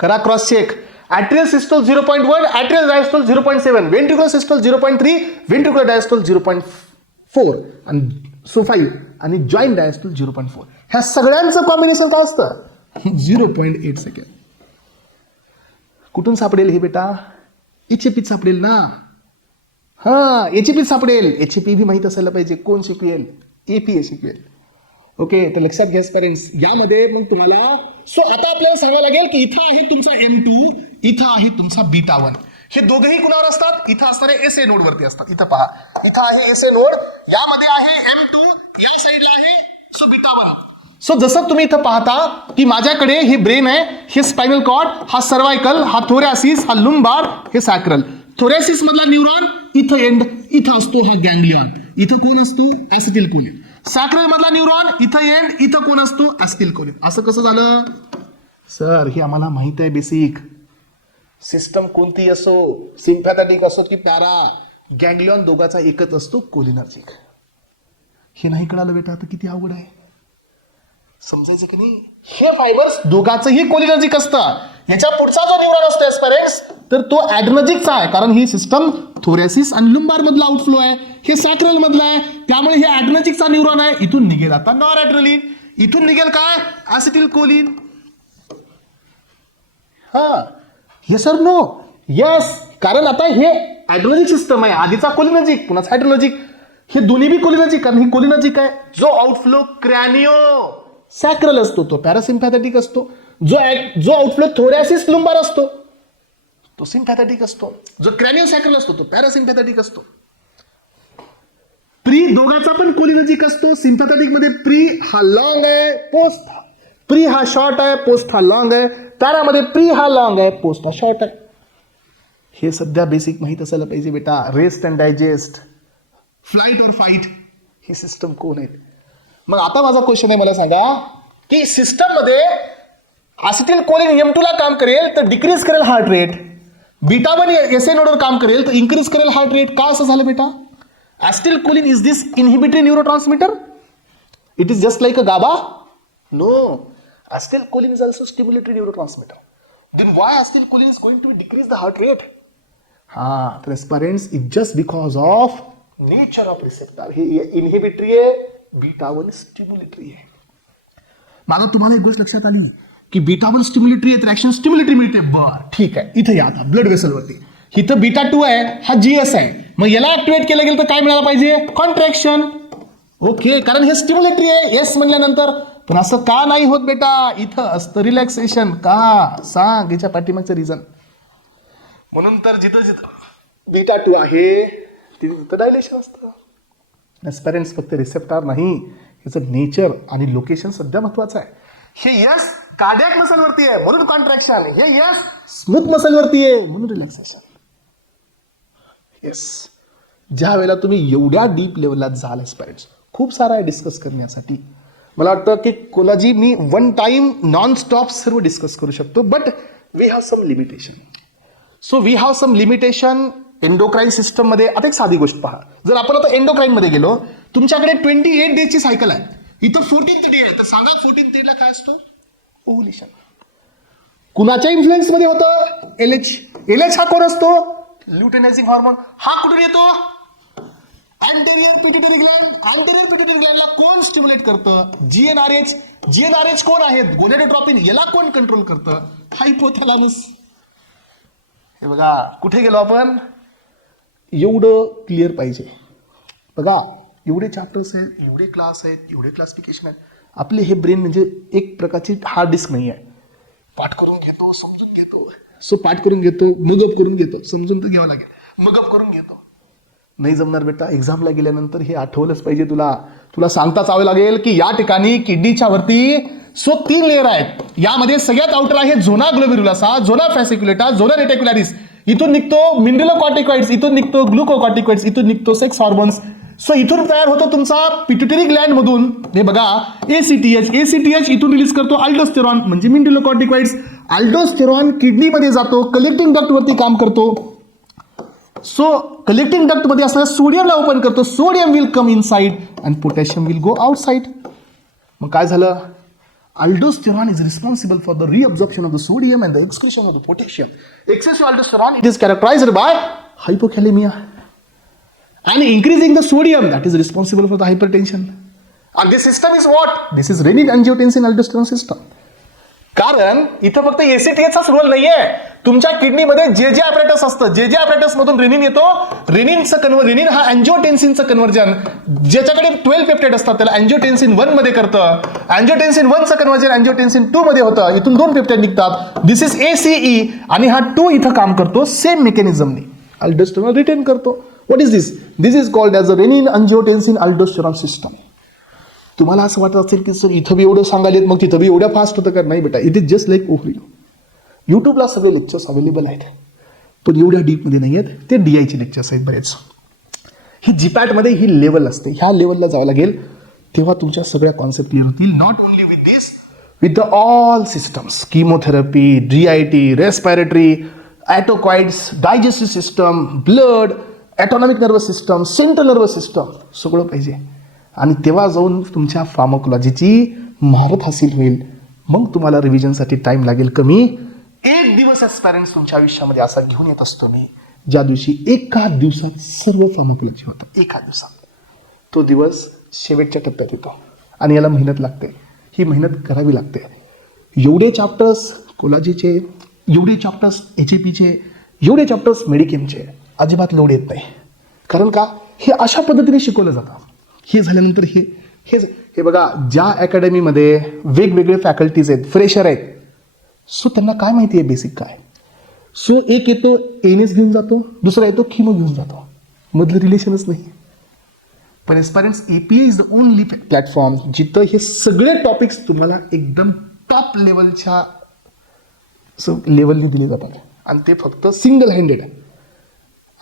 करा cross check. Atrial systole 0.1, atrial diastole 0.7, ventricular systole 0.3, ventricular diastole 0.4 आणि 5 आणि जॉईंट डायस्टोल 0.4. ह्या सगळ्यांचं कॉम्बिनेशन काय असतं? 0.8 सेकंड. कुठून सापडेल हे बेटा? एचएपीत सापडेल ना. हा, एचएपी सापडेल. एचएपी भी माहित असायला पाहिजे. कोण शिकवेल? एपीए शिकवेल. ओके, तर लक्षात घ्या पेरेंट्स, यामध्ये मग तुम्हाला आता आपल्याला सांगावं लागेल की इथं आहे तुमचा M2, इथं आहे तुमचा β1. हे दोघेही कुणावर असतात? इथं असणारे एसए नोड वरती असतात. इथं पहा, इथं आहे एसए नोड, यामध्ये आहे M2, या साईडला आहे β1. सो जसं तुम्ही इथं पाहता की माझ्याकडे हे ब्रेन आहे, हे स्पायनल कॉर्ड, हा सर्वायकल, हा थोरॅसिस, हा लुंबार, हे सॅक्रल. थोरॅसिस मधला न्यूरॉन इथं एंड, इथं असतो हा गँग्लियॉन. इथं कोण असतो? ऍसिटिल कोलिन. सॅक्रल मधला न्यूरॉन इथं एंड, इथं कोण असतो? ऍसिटिल कोलिन. असं कसं झालं सर? हे आम्हाला माहित आहे बेसिक. सिस्टम कोणती असो, सिम्पॅथॅटिक असो की पॅरा, गँग्लियॉन दोघाचा एकच असतो, कोलिनर्जिक. हे नाही कळालं बेटा तर किती अवघड आहे, समजायचं की नाही? हे फायबर्स दोघांचंही कोलिनर्जिक असतं. ह्याच्या पुढचा जो न्यूरॉन असतो एस्पेरेंट्स, तर तो ॲड्रेनर्जिकचा आहे, कारण ही सिस्टम थोरॅसिस आणि लुंबार मधला आउटफ्लो आहे, हे सॅक्रल मधला आहे, त्यामुळे हे ॲड्रेनर्जिकचा न्यूरॉन आहे. इथून निघेल आता नॉरॲड्रेनालिन, इथून निघेल काय? ऍसिटिल कोलिन. हा, येस और नो? येस, कारण आता हे ॲड्रेनर्जिक सिस्टम आहे. आधीचा कोलिनर्जिक, पुन्हा ॲड्रेनर्जिक. हे दोन्ही बी कोलिनर्जिक, कारण ही कोलिनर्जिक आहे. जो आउटफ्लो क्रॅनिओ सॅक्रल असतो तो पॅरासिम्पॅथॅटिक असतो. जो आउटफ्लो थोरॅसिस लुंबार असतो तो सिम्पॅथॅटिक असतो. जो क्रॅनिओ सॅक्रल असतो तो पॅरासिम्पॅथॅटिक असतो. प्री दोघाचा पण कोलिनर्जिक असतो. सिम्पॅथॅटिक मध्ये प्री हा लॉंग आहे, पोस्ट प्री हा शॉर्ट आहे, पोस्ट हा लॉंग आहे. पॅरामध्ये प्री हा लॉंग आहे, पोस्ट हा शॉर्ट आहे. हे सध्या बेसिक माहित असायला पाहिजे बेटा. रेस्ट अँड डायजेस्ट, फ्लाईट और फाईट, ही सिस्टम कोण आहे? मग आता माझा क्वेश्चन आहे, मला सांगा की सिस्टम मध्ये ऍसिटिल कोलिन M2 ला काम करेल तर डिक्रीज करेल हार्ट रेट, β1 एसए नोडवर काम करेल तर इन्क्रीज करेल हार्ट रेट. का असं झालं बेटा? Acetylcholine is this inhibitory neurotransmitter? It is just like a GABA? No, acetylcholine is also stimulatory neurotransmitter. Then why acetylcholine is going to decrease the heart rate? हा, तर parents, it just because of nature of receptor. हे inhibitory आहे, β1 स्टिम्युलेटरी आहे. माझा तुम्हाला एक गोष्ट लक्षात आली की β1 स्टिम्युलेटरी आहे तर ऍक्शन स्टिम्युलेटरी मिळते. बर, ठीक आहे. इथं या आता ब्लड वेसल वरती. इथं β2 आहे, हा GS आहे. मग याला ऍक्टिव्हेट केलं गेलं तर काय मिळायला पाहिजे? कॉन्ट्रॅक्शन. ओके, कारण हे स्टिम्युलेटरी आहे एस म्हणल्यानंतर. पण असं का नाही होत बेटा? इथं असतं रिलॅक्सेशन. का सांग, याच्या पाठीमागचं रिझन. म्हणून तर जिथं जिथं β2 आहे तिथं डायलेशन असतं. एस्पेरेंट्स फक्त रिसेप्टर नाही, याचं नेचर आणि लोकेशन सध्या महत्वाचं आहे. हे यस कार्डियक मसल वरती आहे म्हणून कॉन्ट्रॅक्शन, हे यस स्मूथ मसल वरती आहे म्हणून रिलॅक्सेशन. येस, ज्या वेळेला तुम्ही एवढ्या डीप लेवलला जाल एस्पेरेंट्स, खूप सारा आहे डिस्कस करण्यासाठी. मला वाटतं की कोलॉजी मी वन टाइम नॉन स्टॉप सर्व डिस्कस करू शकतो, but we have some limitation. So we have some limitation endocrine system मध्ये. आता एक साधी गोष्ट पहा, जर आपण आता एंडोक्राईन मध्ये गेलो, तुमच्याकडे 28 डेजची सायकल आहे, इथं 14th डे आहे, तर सांगा 14th डे ला काय असतो? ओव्ह्युलेशन. कुणाच्या इन्फ्लुएन्स मध्ये होतं? LH. LH हा कोण असतो? ल्युटेनायझिंग हॉर्मोन हा कुठून येतो? Anterior pituitary gland. Anterior pituitary ग्लँडला कोण स्टिम्युलेट करतं? जीएनआरएच. जीएनआरएच कोण आहेत? गोनेडोट्रॉपिन. याला कोण कंट्रोल करतं? हायपोथॅलॅमस. हे बघा कुठे गेलो आपण? एवढं क्लिअर पाहिजे. बघा एवढे चॅप्टर्स आहेत, एवढे क्लास आहेत, एवढे क्लासिफिकेशन आहेत. आपले हे ब्रेन म्हणजे एक प्रकारची हार्ड डिस्क नाही आहे. पाठ करून घेतो, समजून घेतो. सो पाठ करून घेतो, मगअप करून घेतो. समजून तर घ्यावं लागेल, मगअप करून घेतो. नाही जमणार बेटा. एक्झामला गेल्यानंतर हे आठवलंच पाहिजे तुला. तुला सांगताच यावं लागेल की या ठिकाणी किडनीच्या वरती 3 लेअर आहेत. यामध्ये सगळ्यात आउटर आहे झोना ग्लोमेरुलसा, झोना फॅसिक्युलेटा, झोना रेटिक्युलारिस. इथून निघतो मिनरलोकॉर्टिकॉइड्स, इथून निघतो ग्लुकोकॉर्टिकॉइड्स, इथून निघतो सेक्स हॉर्मोन्स. सो इथून तयार होतो तुमचा पिट्युटरी ग्लँड मधून. हे बघा एसीटीएच इथून रिलीज करतो अल्डोस्टेरॉन म्हणजे मिनरलोकॉर्टिकॉइड्स. अल्डोस्टेरॉन किडनीमध्ये जातो, कलेक्टिंग डक्ट वरती काम करतो. सो कलेक्टिंग डक्ट मध्ये असणाऱ्या सोडियमला ओपन करतो. Sodium will come inside and potassium will go outside. मग काय झालं? Aldosterone is responsible for the reabsorption of the sodium and the excretion of the potassium. Excessive aldosterone, it is characterized by hypokalemia. And increasing the sodium, that is responsible for the hypertension. And this system is what? This is renin-angiotensin-aldosterone system. कारण इथं फक्त एसीटीएचाच role नाहीये. तुमच्या किडनीमध्ये जे apparatus असतं, जे apparatus मधून rennin येतो. रेनिन हा अँजिओटेन्सिनचं कन्व्हर्जन, ज्याच्याकडे 12 पेप्टाइड असतात त्याला अँजिओटेन्सिन 1 मध्ये करतं. अँजिओटेन्सिन 1चं कन्व्हर्जन अँजिओटेन्सिन 2 मध्ये होतं. इथून 2 पेप्टाइड निघतात. दिस इज ACE आणि हा 2 इथं काम करतो सेम मेकॅनिझमनी. अल्डोस्टेरॉन रिटेन करतो. What is this? This is called as a renin angiotensin aldosterone system. तुम्हाला असं वाटत असेल की सर इथं बी एवढं सांगायलेत मग तिथं बी एवढ्या फास्ट होतं का? नाही बेटा, it is just like overview. यूट्यूबला सगळे लेक्चर्स अवेलेबल आहेत पण एवढ्या डीपमध्ये नाही आहेत. ते DIचे लेक्चर्स आहेत बरेच. ही जीपॅटमध्ये ही लेवल असते. ह्या लेवलला जावं लागेल तेव्हा तुमच्या सगळ्या कॉन्सेप्ट क्लिअर होतील. Not only with this, with the all systems, chemotherapy, DIT, respiratory, autacoids, digestive system, blood, autonomic nervous system, central nervous system सगळं पाहिजे. आणि तेव्हा जाऊन तुमच्या फार्माकोलॉजीची महारत हासिल होईल. मग तुम्हाला रिव्हिजनसाठी टाइम लागेल कमी. एक दिवस ॲस्पायरंट्स तुमच्या आयुष्यामध्ये असा घेऊन येत असतो मी, ज्या दिवशी एका दिवसात सर्व फार्माकोलॉजी होतं. एका दिवसात तो दिवस शेवटच्या टप्प्यात येतो आणि याला मेहनत लागते. ही मेहनत करावी लागते. एवढे चॅप्टर्स कोलॉजीचे, एवढे चॅप्टर्स HAPचे, एवढे चॅप्टर्स मेडिकेमचे अजिबात लोड येत नाही. कारण का? हे अशा पद्धतीने शिकवलं जातं. हे झाल्यानंतर हे बघा, ज्या अकॅडमीमध्ये वेगवेगळे फॅकल्टीज आहेत, फ्रेशर आहेत, सो त्यांना काय माहिती आहे बेसिक काय. सो एक येतो ANS घेऊन जातो, दुसरा येतो किमो घेऊन जातो, मधलं रिलेशनच नाही. पण ॲस्पायरंट्स APA is the only platform जिथं हे सगळे टॉपिक्स तुम्हाला एकदम टॉप लेवलच्या लेवलने दिले जातात आणि ते फक्त सिंगल हँडेड आहे.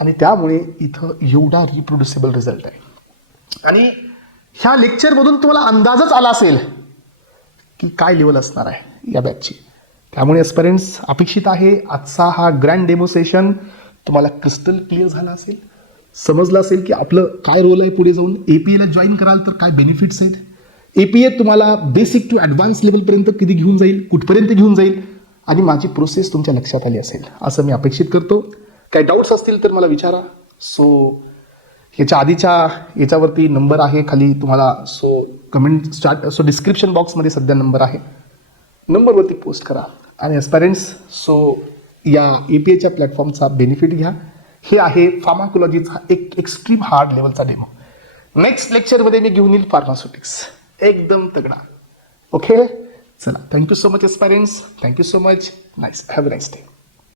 आणि त्यामुळे इथं एवढा रिप्रोड्युसेबल रिझल्ट आहे. आणि ह्या लेक्चरमधून तुम्हाला अंदाजच आला असेल की काय लेवल असणार आहे या बॅचची. त्यामुळे ॲस्पायरंट्स अपेक्षित आहे आजचा हा ग्रँड डेमो सेशन तुम्हाला क्रिस्टल क्लिअर झाला असेल, समजलं असेल की आपलं काय रोल आहे पुढे जाऊन. APAला जॉईन कराल तर काय बेनिफिट्स आहेत. APA तुम्हाला बेसिक टू ॲडव्हान्स लेवलपर्यंत कधी घेऊन जाईल, कुठपर्यंत घेऊन जाईल, आणि माझी प्रोसेस तुमच्या लक्षात आली असेल असं मी अपेक्षित करतो. काही डाऊट्स असतील तर मला विचारा. सो ह्याच्या आधीच्या याच्यावरती नंबर आहे खाली तुम्हाला. सो डिस्क्रिप्शन बॉक्समध्ये सध्या नंबर आहे, नंबरवरती पोस्ट करा. आणि ॲस्पायरंट्स या APAच्या प्लॅटफॉर्मचा बेनिफिट घ्या. हे आहे फार्माकोलॉजीचा एक एक्स्ट्रीम हार्ड लेवलचा डेमो. नेक्स्ट लेक्चरमध्ये मी घेऊन येईल फार्मास्युटिक्स एकदम तगडा. ओके, चला, thank you so much aspirants, thank you so much. Nice, have a nice day.